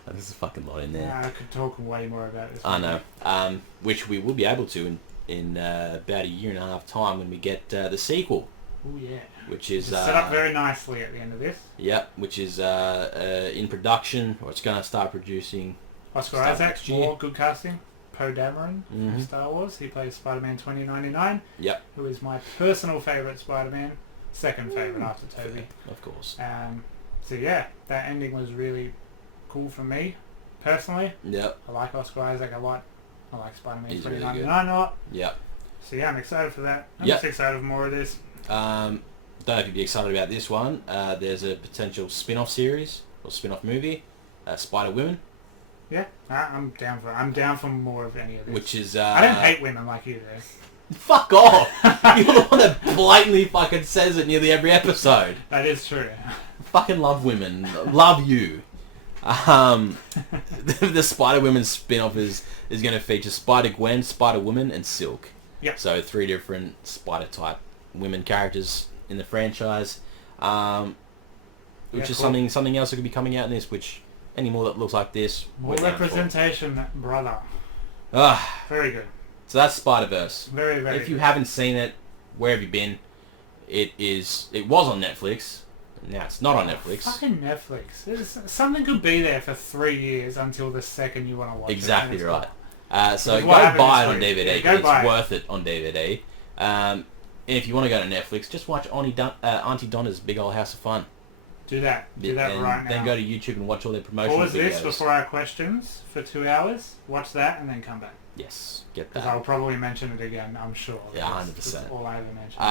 Oh, there's a fucking lot in there. Yeah, I could talk way more about this. I know. Which we will be able to in about a year and a half time when we get the sequel. Oh yeah. Which is set up very nicely at the end of this. Yep, which is in production, or it's going to start producing. Oscar Isaac, more good casting. Poe Dameron from Star Wars. He plays Spider-Man 2099. Yep. Who is my personal favourite Spider-Man. Second favourite after Tobey. Of course. So yeah, that ending was really cool for me, personally. Yep. I like Oscar Isaac a lot. I like Spider-Man He's 2099 a lot. Yep. So yeah, I'm excited for that. I'm just excited for more of this. Don't know if you'd be excited about this one. There's a potential spin-off series or spin-off movie, Spider-Women. Yeah, I'm down for it. I'm down for more of any of this. Which is... I don't hate women like you do. Fuck off! You're the one that blatantly fucking says it nearly every episode. That is true. Fucking love women. Love you. The Spider-Women spin-off is going to feature Spider-Gwen, Spider-Woman, and Silk. Yep. So 3 different Spider-type women characters in the franchise. Which is cool. something else that could be coming out in this, which any more that looks like this... More representation, brother. Very good. So that's Spider-Verse. Very, very If you good. haven't seen it, where have you been? It was on Netflix. Now it's not on Netflix. Fucking Netflix. Something could be there for 3 years until the second you want to watch exactly it. Exactly right. So go what buy it on happens DVD. is Because it's worth it on DVD. And if you want to go to Netflix, just watch Auntie Donna's Big Old House of Fun. Do that. Do that right now. Then go to YouTube and watch all their promotional videos. Pause this before our questions for 2 hours. Watch that and then come back. Yes, get Because that. I'll probably mention it again, I'm sure. Yeah, 100%. That's all I ever mention.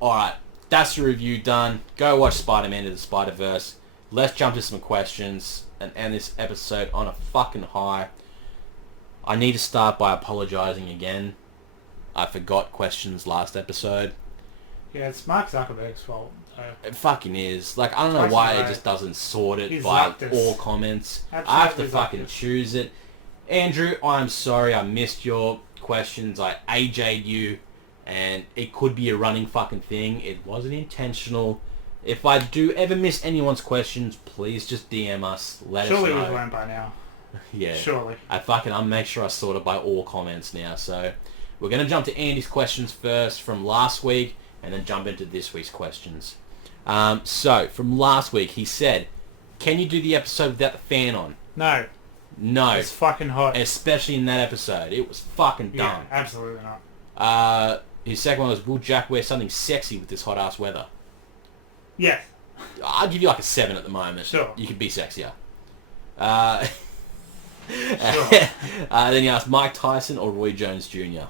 Alright, that's the review done. Go watch Spider-Man Into the Spider-Verse. Let's jump to some questions and end this episode on a fucking high. I need to start by apologising again. I forgot questions last episode. Yeah, it's Mark Zuckerberg's fault. So. It fucking is. Like, I don't know why it just doesn't sort it He's by Zucked us. all comments. Absolutely I have to Zucked fucking us. choose it. Andrew, I'm sorry I missed your questions. I AJ'd you, and it could be a running fucking thing. It wasn't intentional. If I do ever miss anyone's questions, please just DM us. Let Surely us know. we've learned by now. Yeah. Surely. I'll make sure I sort it by all comments now. So we're going to jump to Andy's questions first from last week, and then jump into this week's questions. So from last week, he said, can you do the episode without the fan on? No. No. It's fucking hot. Especially in that episode. It was fucking dumb. Yeah, absolutely not. His second one was, will Jack wear something sexy with this hot ass weather? Yes. I'll give you like a 7 at the moment. Sure. You could be sexier. Sure. Then he asked Mike Tyson or Roy Jones Jr.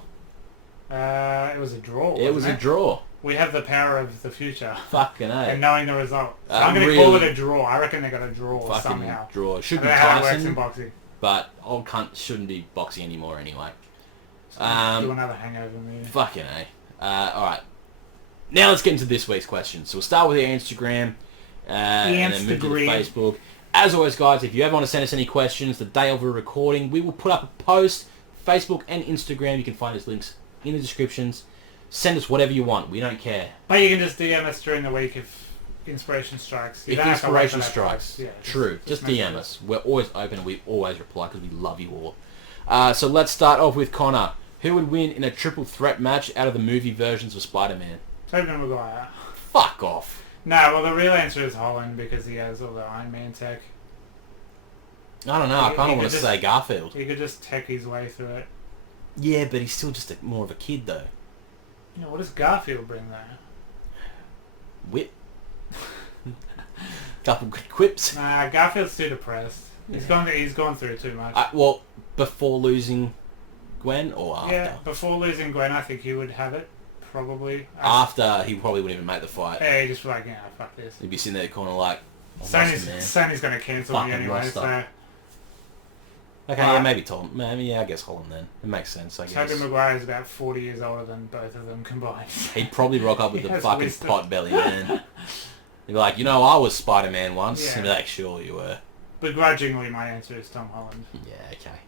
It was a draw. It was a draw. We have the power of the future. Fucking A. And knowing the result. So I'm going to call it a draw. I reckon they got a draw Fucking somehow. draw. It should I be don't know how it works in Tyson, boxing. but old cunt shouldn't be boxing anymore anyway. So do another hangover movie. Fucking A. Alright. Now let's get into this week's questions. So we'll start with the Instagram, and then move to the Facebook. As always, guys, if you ever want to send us any questions the day of a recording, we will put up a post, Facebook and Instagram. You can find those links in the descriptions. Send us whatever you want. We don't care. But you can just DM us during the week if inspiration strikes. You If don't have to wait inspiration for that strikes. post. Yeah, True. Just message DM us. We're always open and we always reply because we love you all. So let's start off with Connor. Who would win in a triple threat match out of the movie versions of Spider-Man? Tobey Maguire. Fuck off. No, well the real answer is Holland because he has all the Iron Man tech. I don't know. I He kind of could want to just- say Garfield. He could just tech his way through it. Yeah, but he's still just more of a kid, though. You know, what does Garfield bring there? Whip. Couple good quips. Nah, Garfield's too depressed. He's gone through too much. Well, before losing Gwen or after? Yeah, before losing Gwen, I think he would have it. Probably. After, he probably wouldn't even make the fight. Yeah, he just like, yeah, fuck this. He'd be sitting there corner like, Sony's going to cancel Fucking me anyway, roster. so... Okay, yeah, maybe Tom. Maybe, yeah, I guess Holland then. It makes sense, I guess. Tobey Maguire is about 40 years older than both of them combined. He'd probably rock up with He the has fucking wisdom. pot belly, man. He'd be like, you know, I was Spider-Man once. Yeah. He'd be like, sure you were. Begrudgingly, my answer is Tom Holland. Yeah, okay.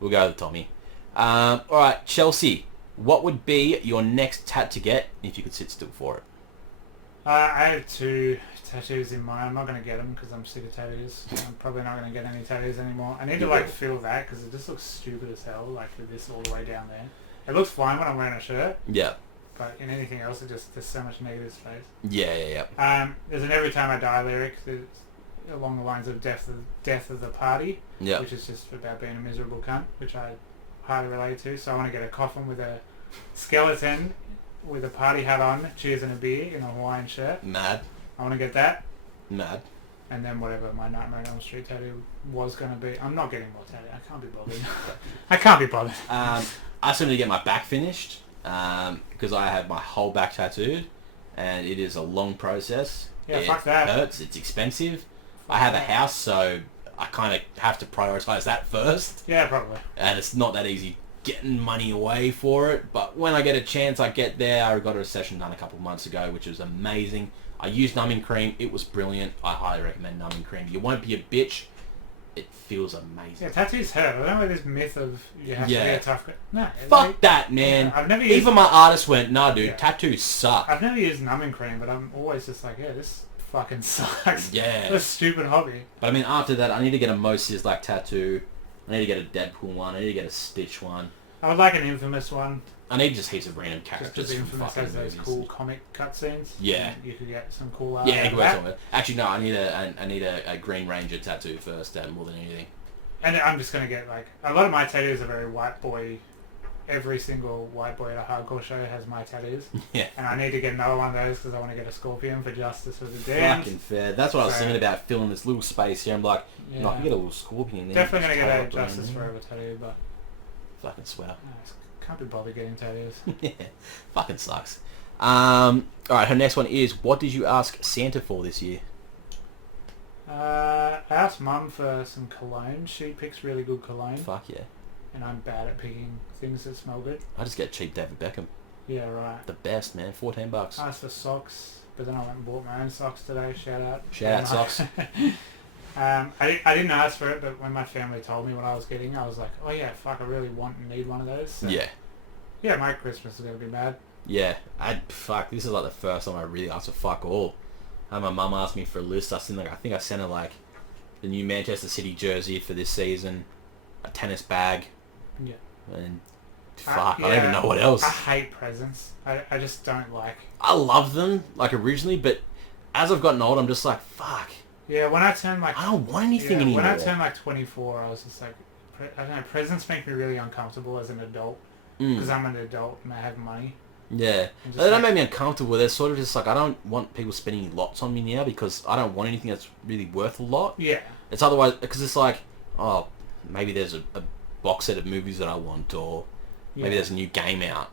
We'll go with Tommy. Alright, Chelsea. What would be your next tat to get if you could sit still for it? I have 2 tattoos in mind. I'm not going to get them because I'm sick of tattoos. I'm probably not going to get any tattoos anymore. I need to like feel that because it just looks stupid as hell, like with this all the way down there. It looks fine when I'm wearing a shirt, Yeah. but in anything else, there's so much negative space. Yeah. There's an Every Time I Die lyric that's along the lines of death of the party, Yeah. which is just about being a miserable cunt, which I highly relate to. So I want to get a coffin with a skeleton with a party hat on, cheers and a beer in a Hawaiian shirt. Mad. I want to get that. Mad. And then whatever my Nightmare on Elm Street tattoo was going to be. I'm not getting more tattoo. I can't be bothered. I can't be bothered. I still need to get my back finished because I have my whole back tattooed and it is a long process. Yeah, it fuck that. hurts. It's expensive. I have a house, so I kind of have to prioritize that first. Yeah, probably. And it's not that easy getting money away for it. But when I get a chance, I get there. I got a session done a couple of months ago, which was amazing. I used numbing cream. It was brilliant. I highly recommend numbing cream. You won't be a bitch. It feels amazing. Yeah, tattoos hurt. I don't know this myth of you have to be a tough guy. No. Fuck that, man. Yeah, I've never used, Even my artist went, nah, dude, Yeah. tattoos suck. I've never used numbing cream, but I'm always just like, yeah, this fucking sucks. Yeah. It's a stupid hobby. But I mean, after that, I need to get a Moses like tattoo. I need to get a Deadpool one. I need to get a Stitch one. I would like an Infamous one. I need just heaps of random Just characters because from Infamous fucking has those movies. cool comic cutscenes. Yeah. You could get some cool art. Yeah, out you of can work that. on it. Actually, no, I need a Green Ranger tattoo first, more than anything. And I'm just going to get like, a lot of my tattoos are very white boy. Every single white boy at a hardcore show has my tattoos. Yeah. And I need to get another one of those because I want to get a scorpion for Justice of the Damned. Fucking fair. That's what I was So- thinking about, filling this little space here. I'm like, Yeah. no, I can get a little scorpion there. Definitely going to Just get a tie it up Justice around Forever tattoo, but Fucking sweater. Can't be bothered getting tattoos. Yeah, fucking sucks. Alright, her next one is, what did you ask Santa for this year? I asked Mum for some cologne. She picks really good cologne. Fuck yeah. And I'm bad at picking things that smell good. I just get cheap David Beckham. Yeah, right. The best, man. $14. I asked for socks, but then I went and bought my own socks today. Shout out. Shout out socks. I didn't ask for it, but when my family told me what I was getting, I was like, oh yeah, fuck, I really want and need one of those. So, Yeah. yeah, my Christmas is going to be bad. Yeah. This is like the first time I really asked for fuck all. My mum asked me for a list. I think I sent her like the new Manchester City jersey for this season, a tennis bag, Yeah. and I don't even know what else. I hate presents. I just don't like. I love them like originally, but as I've gotten older, I'm just like, fuck. Yeah, when I turned like... I don't want anything anymore. When I turned like 24, I was just like, I don't know, presents make me really uncomfortable as an adult. Because I'm an adult and I have money. Yeah. They don't make me uncomfortable. They're sort of just like, I don't want people spending lots on me now because I don't want anything that's really worth a lot. Yeah. It's otherwise, because it's like, oh, maybe there's a box set of movies that I want, or maybe there's a new game out.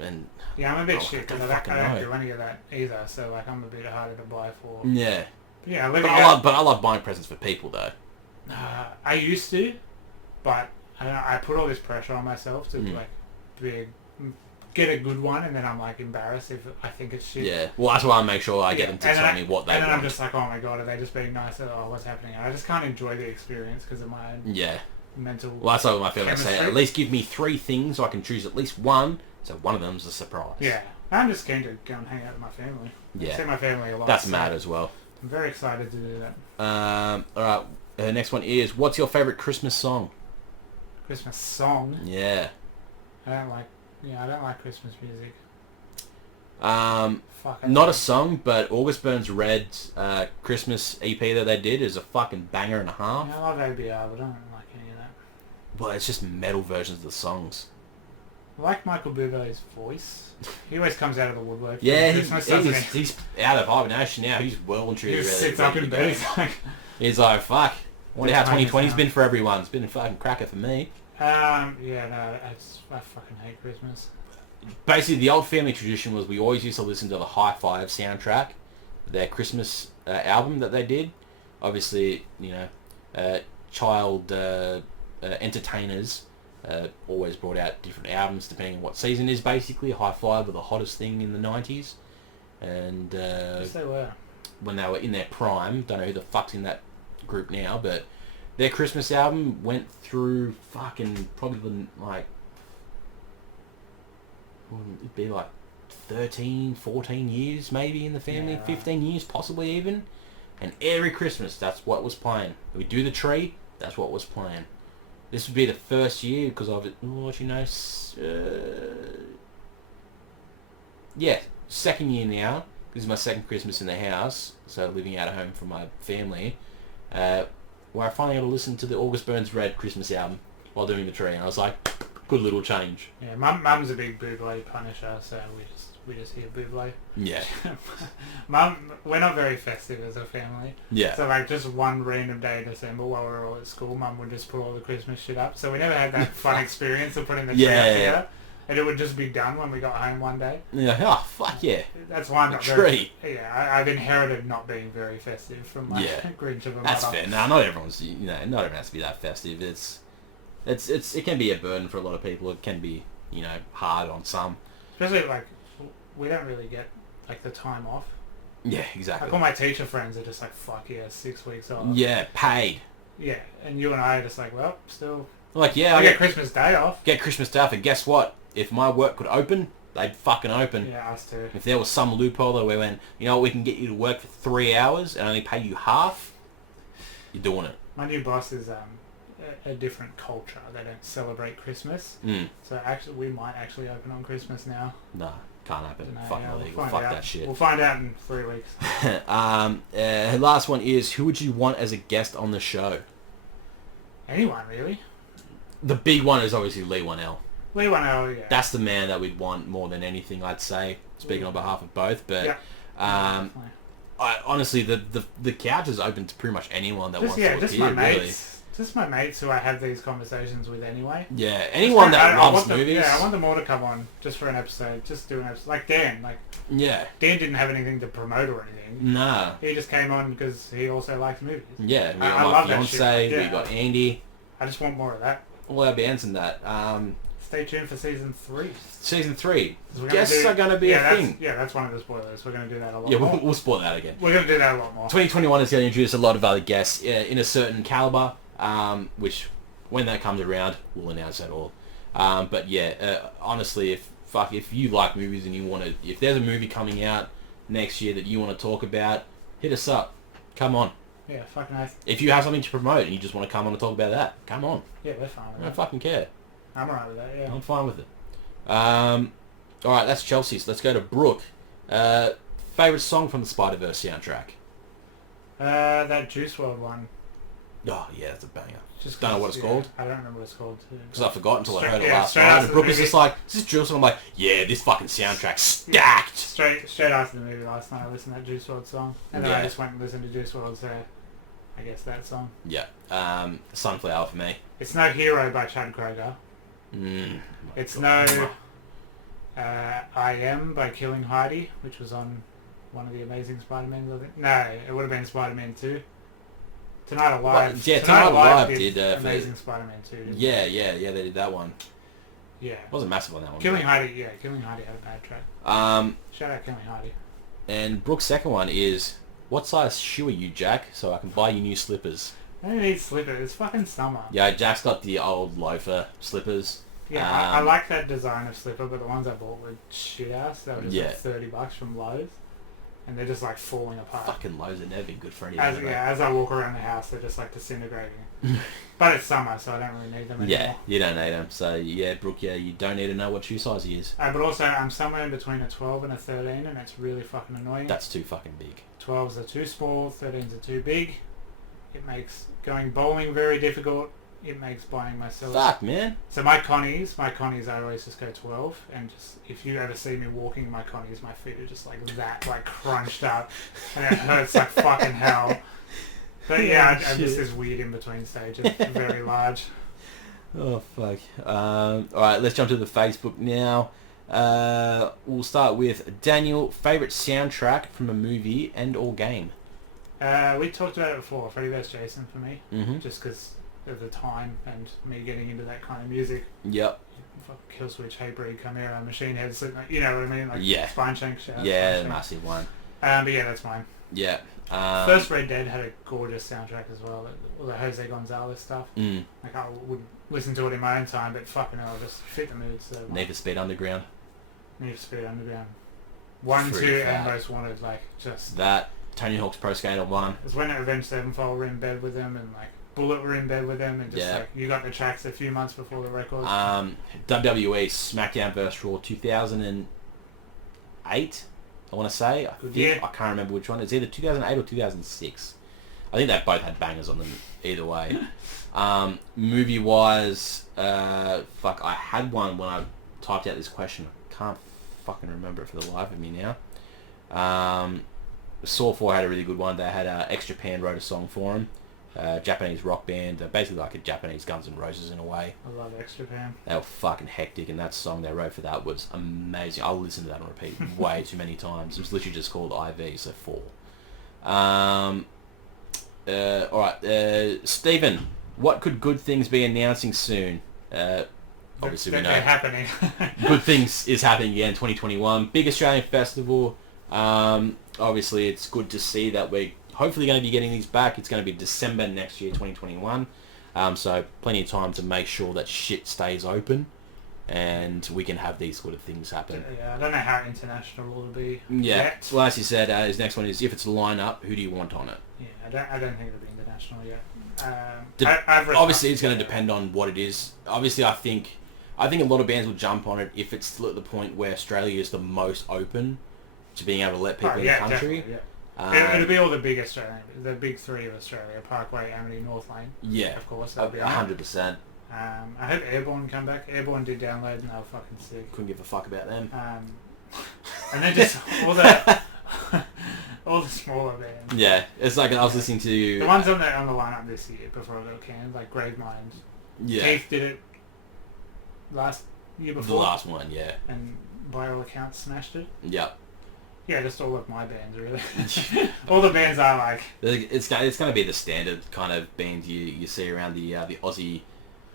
And yeah, I'm a bit shit because I don't do know. any of that either, so like I'm a bit harder to buy for. Yeah. Yeah, but I love buying presents for people though. I used to, but I don't know, I put all this pressure on myself to like get a good one, and then I'm like embarrassed if I think it's shit. Yeah, well that's why I make sure I get them to tell me what they want. And then I'm just like, oh my god, are they just being nice? Oh, what's happening? And I just can't enjoy the experience because of my own mental. Well, that's what my family chemistry. say. At least give me 3 things so I can choose at least one. So one of them's a surprise. Yeah, I'm just keen to go and hang out with my family. Yeah, I see my family a lot. That's mad as well. I'm very excited to do that. All right. The next one is, what's your favorite Christmas song? Christmas song? Yeah. I don't like Christmas music. Not a song, but August Burns Red's Christmas EP that they did is a fucking banger and a half. Yeah, I love ABR, but I don't like any of that. Well, it's just metal versions of the songs. I like Michael Bublé's voice. He always comes out of the woodwork. Yeah, he's out of hibernation now. He's well and truly ready. He just sits up in bed. He's like, fuck. Wonder how 2020's been for everyone. It's been a fucking cracker for me. I fucking hate Christmas. Basically, the old family tradition was we always used to listen to the High Five soundtrack, their Christmas album that they did. Obviously, you know, child entertainers always brought out different albums depending on what season it is. Basically, High Five were the hottest thing in the 90s, and yes, they were. When they were in their prime. Don't know who the fuck's in that group now, but their Christmas album went through fucking probably like, it'd be like 13, 14 years maybe in the family, yeah, 15 years possibly even, and every Christmas that's what was playing. We do the tree, that's what was playing. This would be the first year because of it, second year now. This is my second Christmas in the house, so living out of home from my family, where I finally got to listen to the August Burns Red Christmas album while doing the tree, and I was like, good little change. Yeah, Mum's a big Bublé punisher, so we just hear Bublé. Yeah. Mum, we're not very festive as a family. Yeah. So like just one random day in December while we were all at school, Mum would just put all the Christmas shit up. So we never had that fun experience of putting the tree up together. And it would just be done when we got home one day. Yeah, oh, fuck yeah. That's why I'm not very... I've inherited not being very festive from my Grinch of a mother. That's fair. No, not everyone's, not everyone has to be that festive. It can be a burden for a lot of people. It can be, hard on some. Especially, like, we don't really get, like, the time off. Yeah, exactly. Like, all my teacher friends are just like, fuck yeah, 6 weeks off. Yeah, paid. Yeah, and you and I are just like, well, still... Like, yeah, I get Christmas Day off. Get Christmas Day off, and guess what? If my work could open, they'd fucking open. Yeah, us too. If there was some loophole that we went, we can get you to work for 3 hours and only pay you half, you're doing it. My new boss is a different culture. They don't celebrate Christmas. So actually, we might actually open on Christmas now. No, can't happen. Fucking illegal. We'll Fuck that shit. We'll find out in 3 weeks. Her last one is, who would you want as a guest on the show? Anyone, really. The big one is obviously Lee Whannell. Lee Whannell, yeah. That's the man that we'd want more than anything, I'd say, speaking on behalf of both. But honestly, the couch is open to pretty much anyone that wants to appear, just my mates. just my mates who I have these conversations with anyway. Yeah, anyone that loves movies. Yeah, I want them all to come on just for an episode, just do an episode. Like Dan, Dan didn't have anything to promote or anything. Nah. He just came on because he also likes movies. Yeah, we got my fiance, we got Andy. I just want more of that. All our bands in that. Stay tuned for season 3. Season 3. Guests are going to be a thing. Yeah, that's one of the spoilers. We're going to do that a lot more. Yeah, we'll spoil that again. We're going to do that a lot more. 2021 is going to introduce a lot of other guests in a certain caliber, which when that comes around, we'll announce that all. But yeah, honestly, if you like movies and you want to, if there's a movie coming out next year that you want to talk about, hit us up. Come on. Yeah, fucking nice. If you have something to promote and you just want to come on and talk about that, come on. Yeah, we're fine with that. I don't fucking care. I'm alright with that, yeah. I'm fine with it. Alright, that's Chelsea's. Let's go to Brooke. Favourite song from the Spiderverse soundtrack? That Juice WRLD one. Oh, yeah, that's a banger. Just don't know what it's called? I don't remember what it's called too. Because I forgot until I heard it last night. And Brooke was just like, is this Juice? And I'm like, yeah, this fucking soundtrack's stacked. Straight after the movie last night, I listened to that Juice WRLD song. And then I just went and listened to Juice WRLD's, I guess, that song. Yeah. Sunflower for me. It's no Hero by Chad Kroeger. It's no I Am by Killing Heidi, which was on one of the Amazing Spider-Mans, I think. No, it would have been Spider-Man 2. Tonight Alive. Yeah, Tonight Alive did Amazing Spider-Man 2. Yeah, they did that one. Yeah. Wasn't massive on that one. Killing Heidi had a bad track. Shout out Killing Heidi. And Brooke's second one is, what size shoe are you, Jack, so I can buy you new slippers? I don't need slippers. It's fucking summer. Yeah, Jack's got the old loafer slippers. Yeah, I like that design of slipper, but the ones I bought were shit ass. They were just like $30 from Lowe's. And they're just like falling apart. Fucking Lowe's are never been good for anything. As I walk around the house, they're just like disintegrating. But it's summer, so I don't really need them anymore. Yeah, you don't need them. So yeah, Brooke, you don't need to know what shoe size he is. But also, I'm somewhere in between a 12 and a 13, and it's really fucking annoying. That's too fucking big. 12s are too small, 13s are too big. It makes going bowling very difficult. It makes buying myself... Fuck, man. So my connies, I always just go 12, and just, if you ever see me walking in my connies, my feet are just like that, like crunched up, and it hurts like fucking hell. But yeah, I'm just this weird in-between stage, it's very large. Oh, fuck. Alright, let's jump to the Facebook now. We'll start with Daniel, favourite soundtrack from a movie and or game? We talked about it before, Freddy vs. Jason for me, just because of the time and me getting into that kind of music. Yep. Killswitch, Hatebreed, Chimera, Machine Head, you know what I mean? Like Spine Shank. Yeah, massive one. But yeah, that's mine. Yeah. First Red Dead had a gorgeous soundtrack as well. All the Jose Gonzalez stuff. Like I would listen to it in my own time, but fucking hell, just fit the mood so much. Need for Speed Underground. 1, 2, and Most Wanted, like just... That, Tony Hawk's Pro Skater 1. It was when Avenged Sevenfold were in bed with them, and like Bullet were in bed with them, and just like you got the tracks a few months before the record. WWE SmackDown vs. Raw 2008, I want to say. I can't remember which one. It's either 2008 or 2006. I think they both had bangers on them either way. Movie wise, I had one when I typed out this question. I can't fucking remember it for the life of me now. Saw 4 had a really good one. They had X Japan wrote a song for him. Japanese rock band, basically like a Japanese Guns N' Roses in a way. I love X Japan. They were fucking hectic, and that song they wrote for that was amazing. I'll listen to that on repeat way too many times. It was literally just called IV, so 4. Alright, Stephen, what could Good Things be announcing soon? Obviously we know they're happening. Good Things is happening again, 2021. Big Australian festival. Obviously it's good to see that we're hopefully going to be getting these back. It's going to be December next year, 2021. So plenty of time to make sure that shit stays open and we can have these sort of things happen. Yeah, I don't know how international it'll be. Yeah, yet. well, as you said, his next one is if it's a line-up, who do you want on it? Yeah, I don't think it'll be international yet. Obviously, it's going to depend on what it is. Obviously, I think a lot of bands will jump on it if it's still at the point where Australia is the most open to being able to let people in the country. Yeah. It'll be all the big Australian, the big 3 of Australia: Parkway, Amity, North Lane. Yeah, of course. 100%. I hope Airborne come back. Airborne did download and they were fucking sick. Couldn't give a fuck about them. And then just all all the smaller bands. Yeah, it's like I was listening to The ones on the lineup this year before I got canned, like Gravemind. Yeah. Keith did it last year before. The last one, yeah. And by all accounts smashed it. Yep. Yeah, just all of my bands really. All the bands are like... It's going to be the standard kind of bands you see around the Aussie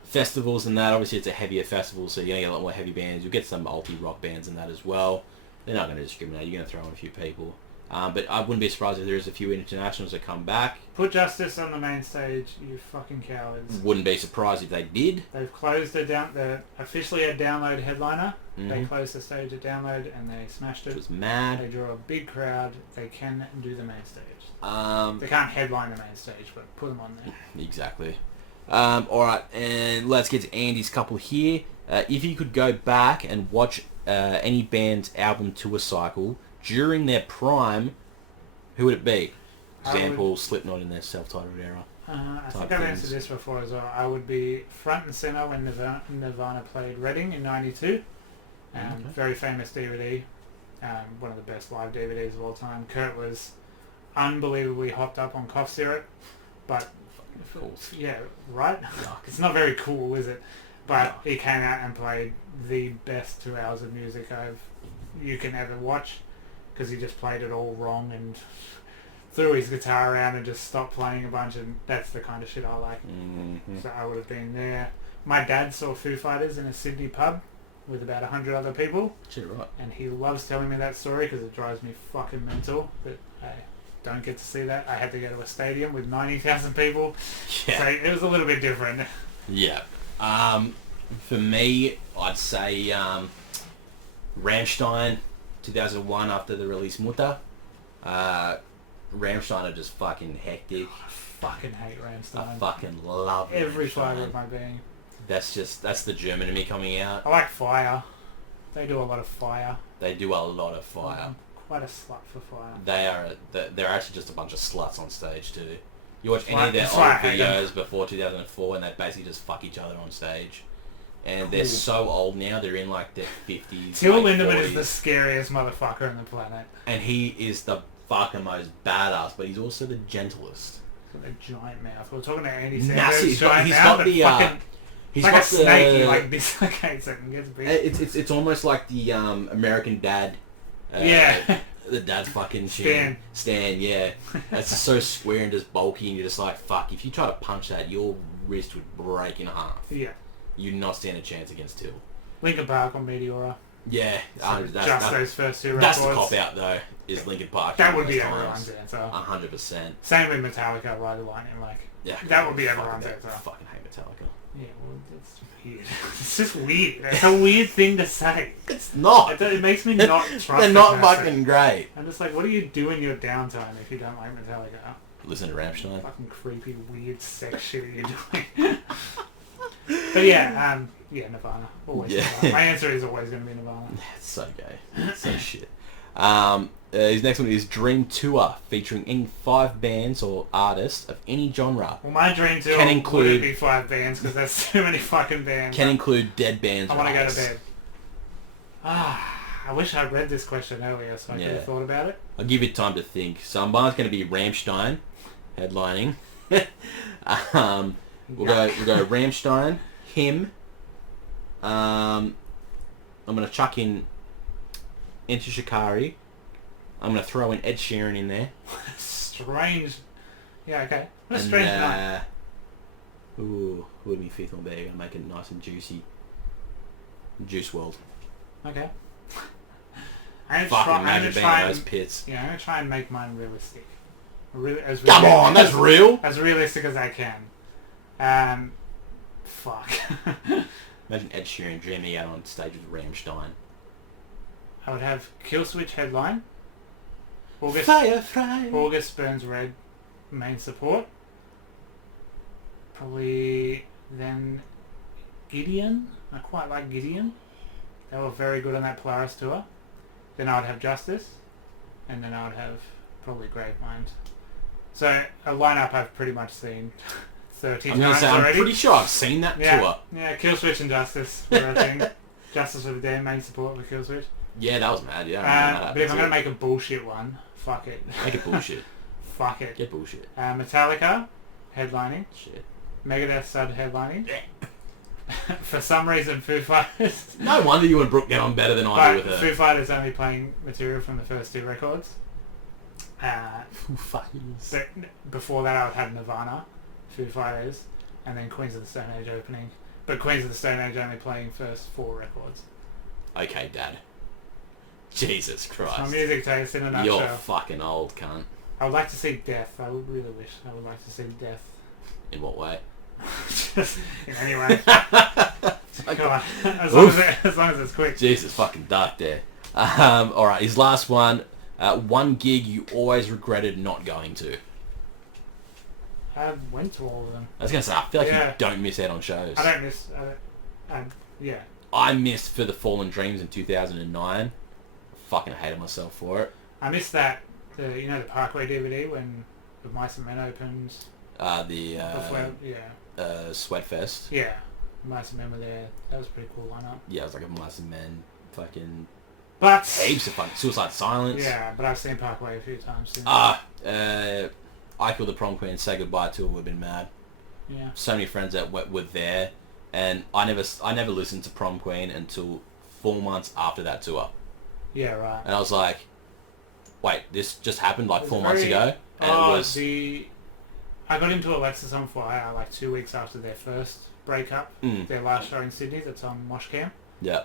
festivals and that. Obviously it's a heavier festival, so you're going to get a lot more heavy bands. You'll get some multi-rock bands and that as well. They're not going to discriminate. You're going to throw in a few people. But I wouldn't be surprised if there is a few internationals that come back. Put Justice on the main stage, you fucking cowards. Wouldn't be surprised if they did. They've closed they're officially a Download headliner. Mm-hmm. They closed the stage at Download and they smashed it. Which was mad. They draw a big crowd. They can do the main stage. They can't headline the main stage, but put them on there. Exactly. Alright, and let's get to Andy's couple here. If you could go back and watch any band's album tour cycle during their prime, who would it be? Example, Slipknot in their self-titled era. I think I've answered this before as well. I would be front and center when Nirvana played Reading in '92. Okay. Very famous DVD. One of the best live DVDs of all time. Kurt was unbelievably hopped up on cough syrup, but Of course. yeah, right? It's not very cool, is it? But he came out and played the best 2 hours of music you can ever watch, because he just played it all wrong and threw his guitar around and just stopped playing a bunch, and that's the kind of shit I like. Mm-hmm. So I would have been there. My dad saw Foo Fighters in a Sydney pub with about 100 other people. Shit, right. And he loves telling me that story because it drives me fucking mental. But I don't get to see that. I had to go to a stadium with 90,000 people. Yeah. So it was a little bit different. Yeah. For me, I'd say Rammstein, 2001 after the release Mutter. Rammstein are just fucking hectic. I fucking hate Rammstein. I fucking love every Rammstein. fibre of my being. That's the German in me coming out. I like Fire. They do a lot of Fire. They do a lot of Fire. I'm quite a slut for Fire. They're actually just a bunch of sluts on stage too. You watch any Fire- of their Fire old hate 'em. videos before 2004 and they basically just fuck each other on stage. And they're so old now, they're in like their 50s. Till late Lindemann 40s. is the scariest motherfucker on the planet. And he is the fucking most badass, but he's also the gentlest. He's got a giant mouth. We were talking to Andy Sandberg's Massive. He's got, giant he's mouth, got but the fucking, he's like got a snake. the, He like dislocates it and gets big. it's almost like the American Dad. Yeah. The Dad fucking chin. Stan, yeah. That's just so square and just bulky, and you're just like, fuck. If you try to punch that, your wrist would break in half. Yeah. You'd not stand a chance against Till. Linkin Park on Meteora. Yeah, So those first two records. that's the cop out though. Is Linkin Park? That would be most everyone's times. answer. 100%. Same with Metallica, Ride the Lightning. Like, Yeah, that would be fucking everyone's hate- answer. Fucking hate Metallica. Yeah, well, it's weird. It's just weird. It's a weird thing to say. It's not. It makes me not trust They're not the person. fucking great. I'm just like, what do you do in your downtime if you don't like Metallica? Listen to Rammstein. Fucking creepy, weird sex shit you're doing. But yeah, Nirvana. Always Yeah. Nirvana. My answer is always going to be Nirvana. It's so gay. It's so shit. His next one is Dream Tour, featuring any 5 bands or artists of any genre. Well, my dream tour Can include- wouldn't be 5 bands because there's too many fucking bands. Can include dead bands. I want to go to artists. bed. I wish I'd read this question earlier so I could have thought about it. I'll give you time to think. So mine's going to be Rammstein, headlining. We'll go Rammstein, him. I'm going to chuck in Enter Shikari. I'm going to throw in Ed Sheeran in there. Strange. Yeah, okay. What a And, strange night. Ooh, who would be 5th one be? Going to make it nice and juicy. Juice World. Okay. I'm Fucking gonna imagine being in those pits. Yeah, I'm going to try and make mine realistic. Come on, that's real. As realistic as I can. Fuck. Imagine Ed Sheeran dreaming out on stage with Rammstein. I would have Killswitch headline. Firefly. August Burns Red main support. Probably then Gideon. I quite like Gideon. They were very good on that Polaris tour. Then I would have Justice. And then I would have probably Gravemind. So a lineup I've pretty much seen 30 I'm going times to say, I'm already. pretty sure I've seen that tour. Yeah, Killswitch and Justice were a thing. Justice with the damn main support with Killswitch. Yeah, that was mad. Yeah, I remember that. But if I'm going to make a bullshit one, fuck it. Make it bullshit. Fuck it. Get bullshit. Metallica, headlining. Shit. Megadeth started headlining. For some reason, Foo Fighters. No wonder you and Brooke get on better than I do with her. Foo Fighters only playing material from the first 2 records. Foo Fighters. Before that, I had Nirvana, Foo Fighters, and then Queens of the Stone Age opening. But Queens of the Stone Age only playing first 4 records. Okay, Dad. Jesus Christ. My music taste in a nutshell. You're fucking old, cunt. I would like to see Death. I would really wish I would like to see Death. In what way? Just in any way. Come on. As long as it's quick. Jesus, fucking dark there. Alright, his last one. One gig you always regretted not going to. I went to all of them. I was going to say, I feel like you don't miss out on shows. I don't miss... yeah. I missed For the Fallen Dreams in 2009. Fucking hated myself for it. I missed that, the Parkway DVD when the Mice and Men opened. Sweatfest. Yeah. Mice and Men were there. That was a pretty cool lineup. Yeah, it was like a Mice and Men fucking... But... Heaps of fucking Suicide Silence. Yeah, but I've seen Parkway a few times since. I Killed the Prom Queen, Say Goodbye to would have been mad. Yeah. So many friends that were there, and I never listened to Prom Queen until 4 months after that tour. Yeah, right. And I was like, wait, this just happened like 4 months ago? And it was... I got into Alexis on Fire like 2 weeks after their first breakup. Their last show in Sydney, that's on Moshcam. Yeah.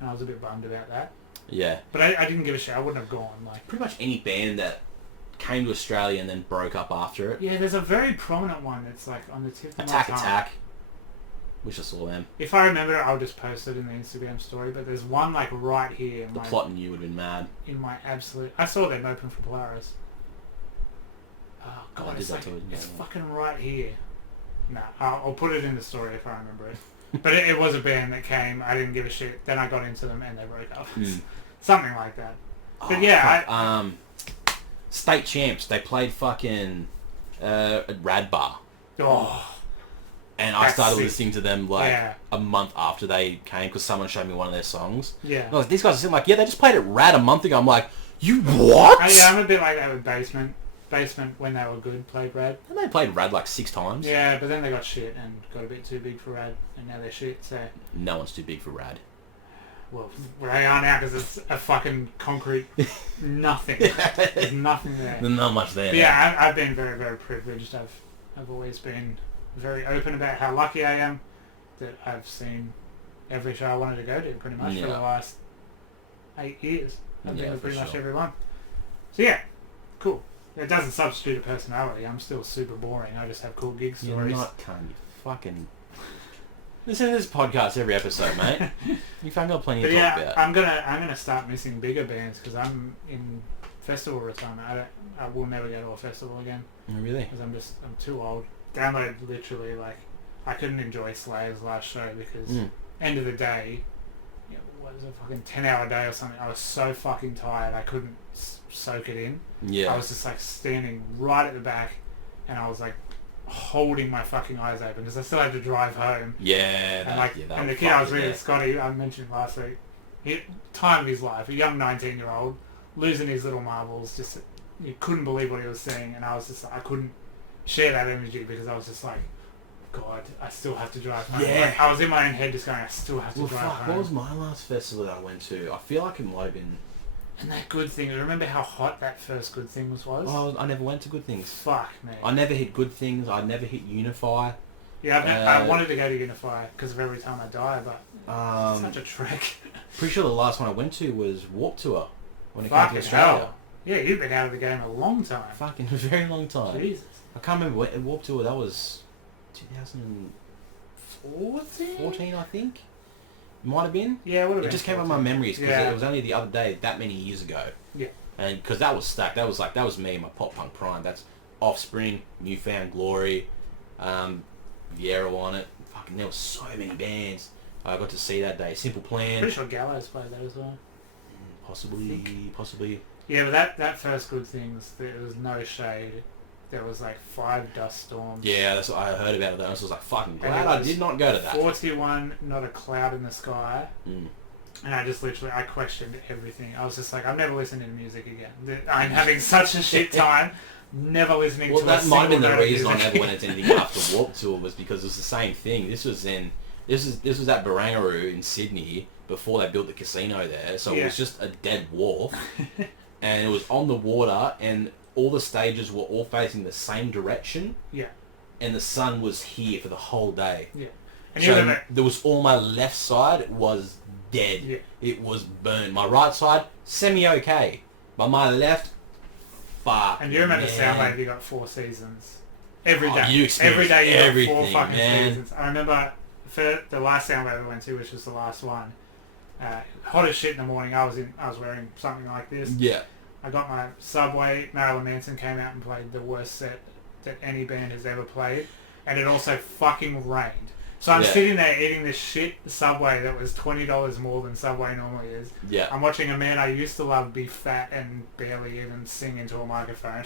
And I was a bit bummed about that. Yeah. But I didn't give a shit. I wouldn't have gone. Like pretty much any band that came to Australia and then broke up after it. Yeah, there's a very prominent one that's like on the tip of my tongue. Attack. Wish I saw them. If I remember it, I'll just post it in the Instagram story. But there's one like right here. The Plot and You would have been mad. In my absolute... I saw them open for Polaris. Oh god, it's fucking right here. Nah, I'll put it in the story if I remember it. But it was a band that came, I didn't give a shit, then I got into them and they broke up. Something like that. But yeah, State Champs, they played fucking at Rad Bar. Oh. And I started listening to them like a month after they came because someone showed me one of their songs. Yeah. And I was like, these guys are like, yeah, they just played at Rad a month ago. I'm like, you what? I'm a bit like that with Basement. Basement, when they were good, played Rad. And they played Rad like 6 times. Yeah, but then they got shit and got a bit too big for Rad, and now they're shit, so... No one's too big for Rad. Well, they are now because it's a fucking concrete nothing. There's nothing there. There's not much there. But yeah, I've been very, very privileged. I've always been very open about how lucky I am that I've seen every show I wanted to go to pretty much for the last 8 years. I've been to pretty much every one. So yeah, cool. It doesn't substitute a personality. I'm still super boring. I just have cool gig stories. You're not, cunt. You fucking... Listen to this podcast every episode, mate. You fucking got plenty to talk about. I'm gonna start missing bigger bands because I'm in festival retirement. I will never go to a festival again. Oh, really? Because I'm too old. Download literally I couldn't enjoy Slayer's last show because end of the day, what was a fucking 10-hour day or something. I was so fucking tired. I couldn't soak it in. Yeah. I was just like standing right at the back, and I was like holding my fucking eyes open because I still had to drive home. Yeah. And the kid I was reading, Scotty, I mentioned last week, time of his life, a young 19-year-old losing his little marbles, just you couldn't believe what he was seeing, and I was just like, I couldn't share that energy because I was just like, God, I still have to drive home. Yeah. Like, I was in my own head just going, I still have to drive home. What was my last festival that I went to? I feel like it might have been... And that Good Thing, remember how hot that first Good Things was? Oh, I never went to Good Things. Fuck me. I never hit Good Things. I never hit Unify. Yeah, I wanted to go to Unify because of Every Time I Die, but it's such a trek. Pretty sure the last one I went to was Warped Tour when it came to Australia. Hell. Yeah, you've been out of the game a long time. Fucking a very long time. Jesus. I can't remember when Warped Tour. That was 2014, I think. Might have been. Yeah, it would have been. It just came up in my memories because it was only the other day, that many years ago. Yeah. And because that was stacked. That was me in my pop punk prime. That's Offspring, Newfound Glory, Vieira on it. Fucking, there was so many bands I got to see that day. Simple Plan. Pretty sure Gallows played that as well. Possibly. Yeah, but that first Good Things, there was no shade. There was like 5 dust storms. Yeah, that's what I heard about it. I was like, fucking glad I did not go to that. 41, not a cloud in the sky. And I just literally, I questioned everything. I was just like, I'm never listening to music again. I'm having such a shit time. Never listening to a single note of music. Well, that might have been the reason I never went into anything after Warped Tour, was because it was the same thing. This was at Barangaroo in Sydney before they built the casino there, so it was just a dead wharf, and it was on the water, and all the stages were all facing the same direction. Yeah. And the sun was here for the whole day. Yeah. And so there was all my left side was dead. Yeah. It was burned. My right side, semi-okay. But my left, fuck. And you remember Soundwave, you got 4 seasons. Every day. Every day you got 4 fucking seasons. I remember for the last Soundwave I went to, which was the last one, hot as shit in the morning, I was wearing something like this. Yeah. I got my Subway, Marilyn Manson came out and played the worst set that any band has ever played. And it also fucking rained. So I'm sitting there eating this shit Subway that was $20 more than Subway normally is. Yeah. I'm watching a man I used to love be fat and barely even sing into a microphone.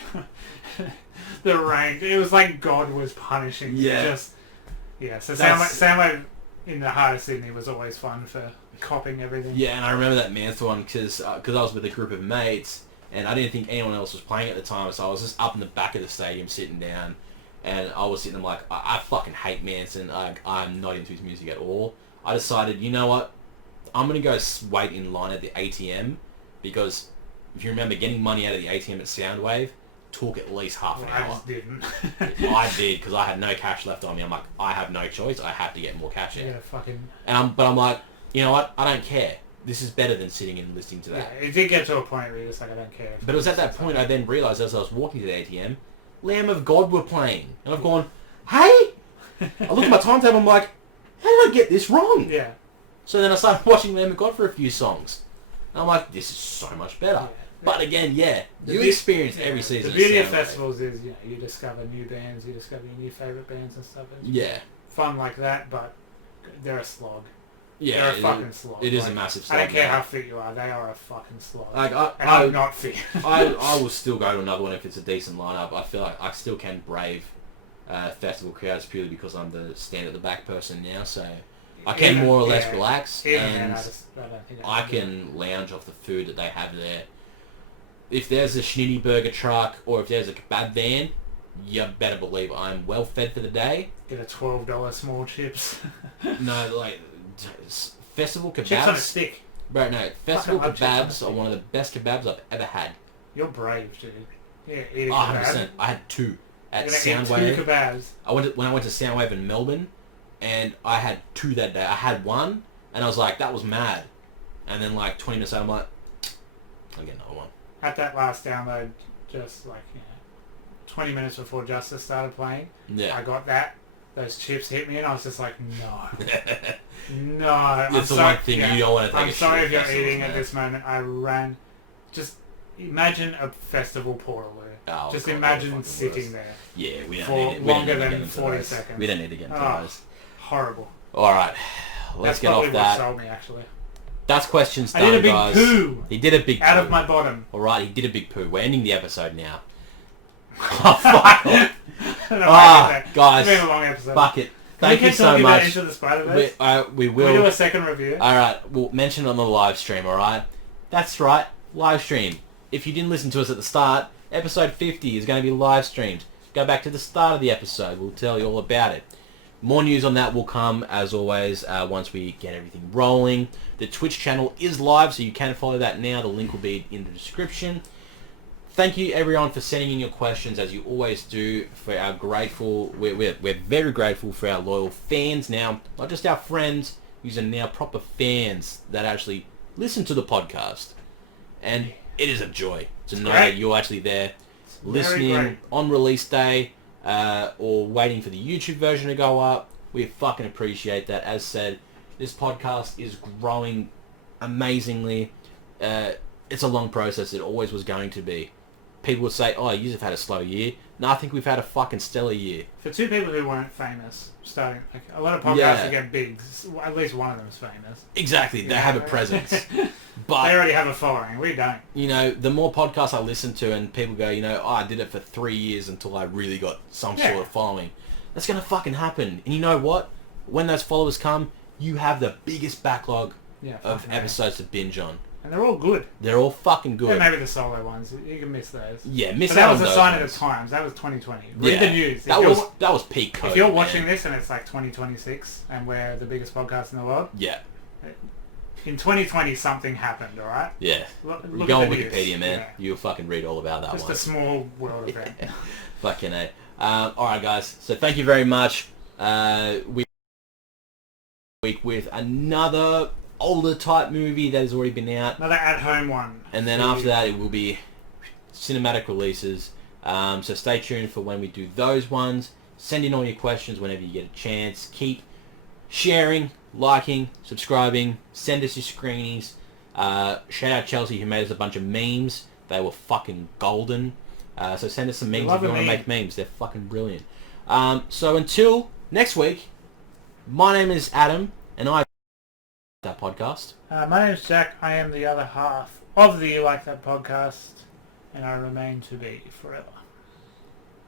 The rain. It was like God was punishing me. So Soundwave in the heart of Sydney was always fun for copying everything. Yeah, and I remember that Manson one because I was with a group of mates and I didn't think anyone else was playing at the time, so I was just up in the back of the stadium sitting down. And I was sitting there like, I fucking hate Manson. I'm not into his music at all. I decided, you know what? I'm going to go wait in line at the ATM because if you remember, getting money out of the ATM at Soundwave took at least half an hour. I just didn't. I did because I had no cash left on me. I'm like, I have no choice. I have to get more cash out. Yeah, fucking... But I'm like, you know what? I don't care. This is better than sitting and listening to that. Yeah, it did get to a point where you're just like, I don't care. But it was at that point I then realised as I was walking to the ATM, Lamb of God were playing. And I've gone, hey! I look at my timetable, I'm like, how did I get this wrong? Yeah. So then I started watching Lamb of God for a few songs. And I'm like, this is so much better. Yeah. But again, you experience every season. The beauty of festivals is, you discover new bands, you discover your new favourite bands and stuff. And fun like that, but they're a slog. Yeah, they're a fucking slog. It is a massive slog. I don't care how fit you are, they are a fucking slog. Like, I'm not fit. I will still go to another one if it's a decent lineup. I feel like I still can brave festival crowds purely because I'm the stand at the back person now, so I can more or less relax and I can lounge off the food that they have there. If there's a schnitty burger truck or if there's a kebab van, you better believe I'm well fed for the day. Get a $12 small chips. No, like... Festival kebabs... Chips on a stick. Bro, no. Festival kebabs are one of the best kebabs I've ever had. You're brave, dude. Yeah, eat a 100%. I had 2 at Soundwave. 2 kebabs. When I went to Soundwave in Melbourne, and I had 2 that day. I had 1, and I was like, that was mad. And then like 20 minutes later, I'm like, I'll get another one. At that last download, just like, 20 minutes before Justice started playing, I got that. Those chips hit me and I was just like, no. No. It's the one thing you don't want to take I'm sorry if you're eating at this moment. I ran. Just imagine a festival portaloo. Oh, just imagine sitting there. Yeah, we don't for need it. longer than 40 seconds. We don't need to get into those. Horrible. Alright. Let's get off that. That's probably what sold me, actually. That's questions done, I did a big guys. poo. He did a big poo. Out of my bottom. Alright, he did a big poo. We're ending the episode now. Oh, fuck off. Guys, it's been a long episode. Fuck it. Thank you so much. Into the Spiderverse? We will. We'll do a second review. Alright, we'll mention it on the live stream, alright? That's right, live stream. If you didn't listen to us at the start, episode 50 is going to be live streamed. Go back to the start of the episode. We'll tell you all about it. More news on that will come, as always, once we get everything rolling. The Twitch channel is live, so you can follow that now. The link will be in the description. Thank you, everyone, for sending in your questions, as you always do. For our grateful, we're very grateful for our loyal fans now. Not just our friends, these are now proper fans that actually listen to the podcast. And it is a joy to know that you're actually there, listening on release day, or waiting for the YouTube version to go up. We fucking appreciate that. As said, this podcast is growing amazingly. It's a long process. It always was going to be. People would say, oh, you have had a slow year. No, I think we've had a fucking stellar year. For 2 people who weren't famous, starting, like, a lot of podcasts that get big, at least one of them is famous. Exactly, they have a presence. But they already have a following, we don't. You know, the more podcasts I listen to and people go, I did it for 3 years until I really got some sort of following. That's going to fucking happen. And you know what? When those followers come, you have the biggest backlog of episodes to binge on. And they're all good. They're all fucking good. Yeah, maybe the solo ones. You can miss those. Yeah, miss but out on that was those a sign ones. of the times. That was 2020. Read the news. That was peak COVID. If you're watching this and it's like 2026 and we're the biggest podcast in the world. Yeah. In 2020 something happened, alright? Yeah. Look you go on news. Wikipedia, man. Yeah. You'll fucking read all about that Just one. a small world event. Fucking A. Alright guys, so thank you very much. Week with another older type movie that has already been out. Another at-home one. And then after that it will be cinematic releases. So stay tuned for when we do those ones. Send in all your questions whenever you get a chance. Keep sharing, liking, subscribing. Send us your screenies. Shout out Chelsea who made us a bunch of memes. They were fucking golden. So send us some memes if you want to make memes. They're fucking brilliant. So until next week, my name is Adam and I that podcast. My name is Jack. I am the other half of the You Like That podcast, and I remain to be forever.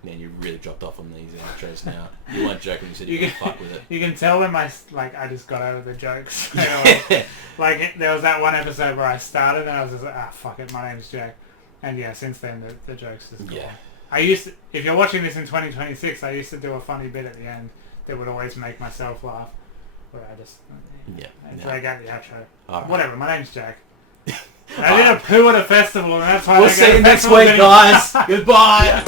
Man, you really dropped off on these outros now. You weren't joking. You said you could fuck with it. You can tell when I just got over the jokes. Like there was that one episode where I started and I was just like, fuck it, my name's Jack. And yeah, since then the jokes just gone. Yeah. If you're watching this in 2026, I used to do a funny bit at the end that would always make myself laugh. Where I just drag out the outro. Right. Whatever, my name's Jack. I did a poo at a festival and that's why we'll see you next week, guys. Goodbye.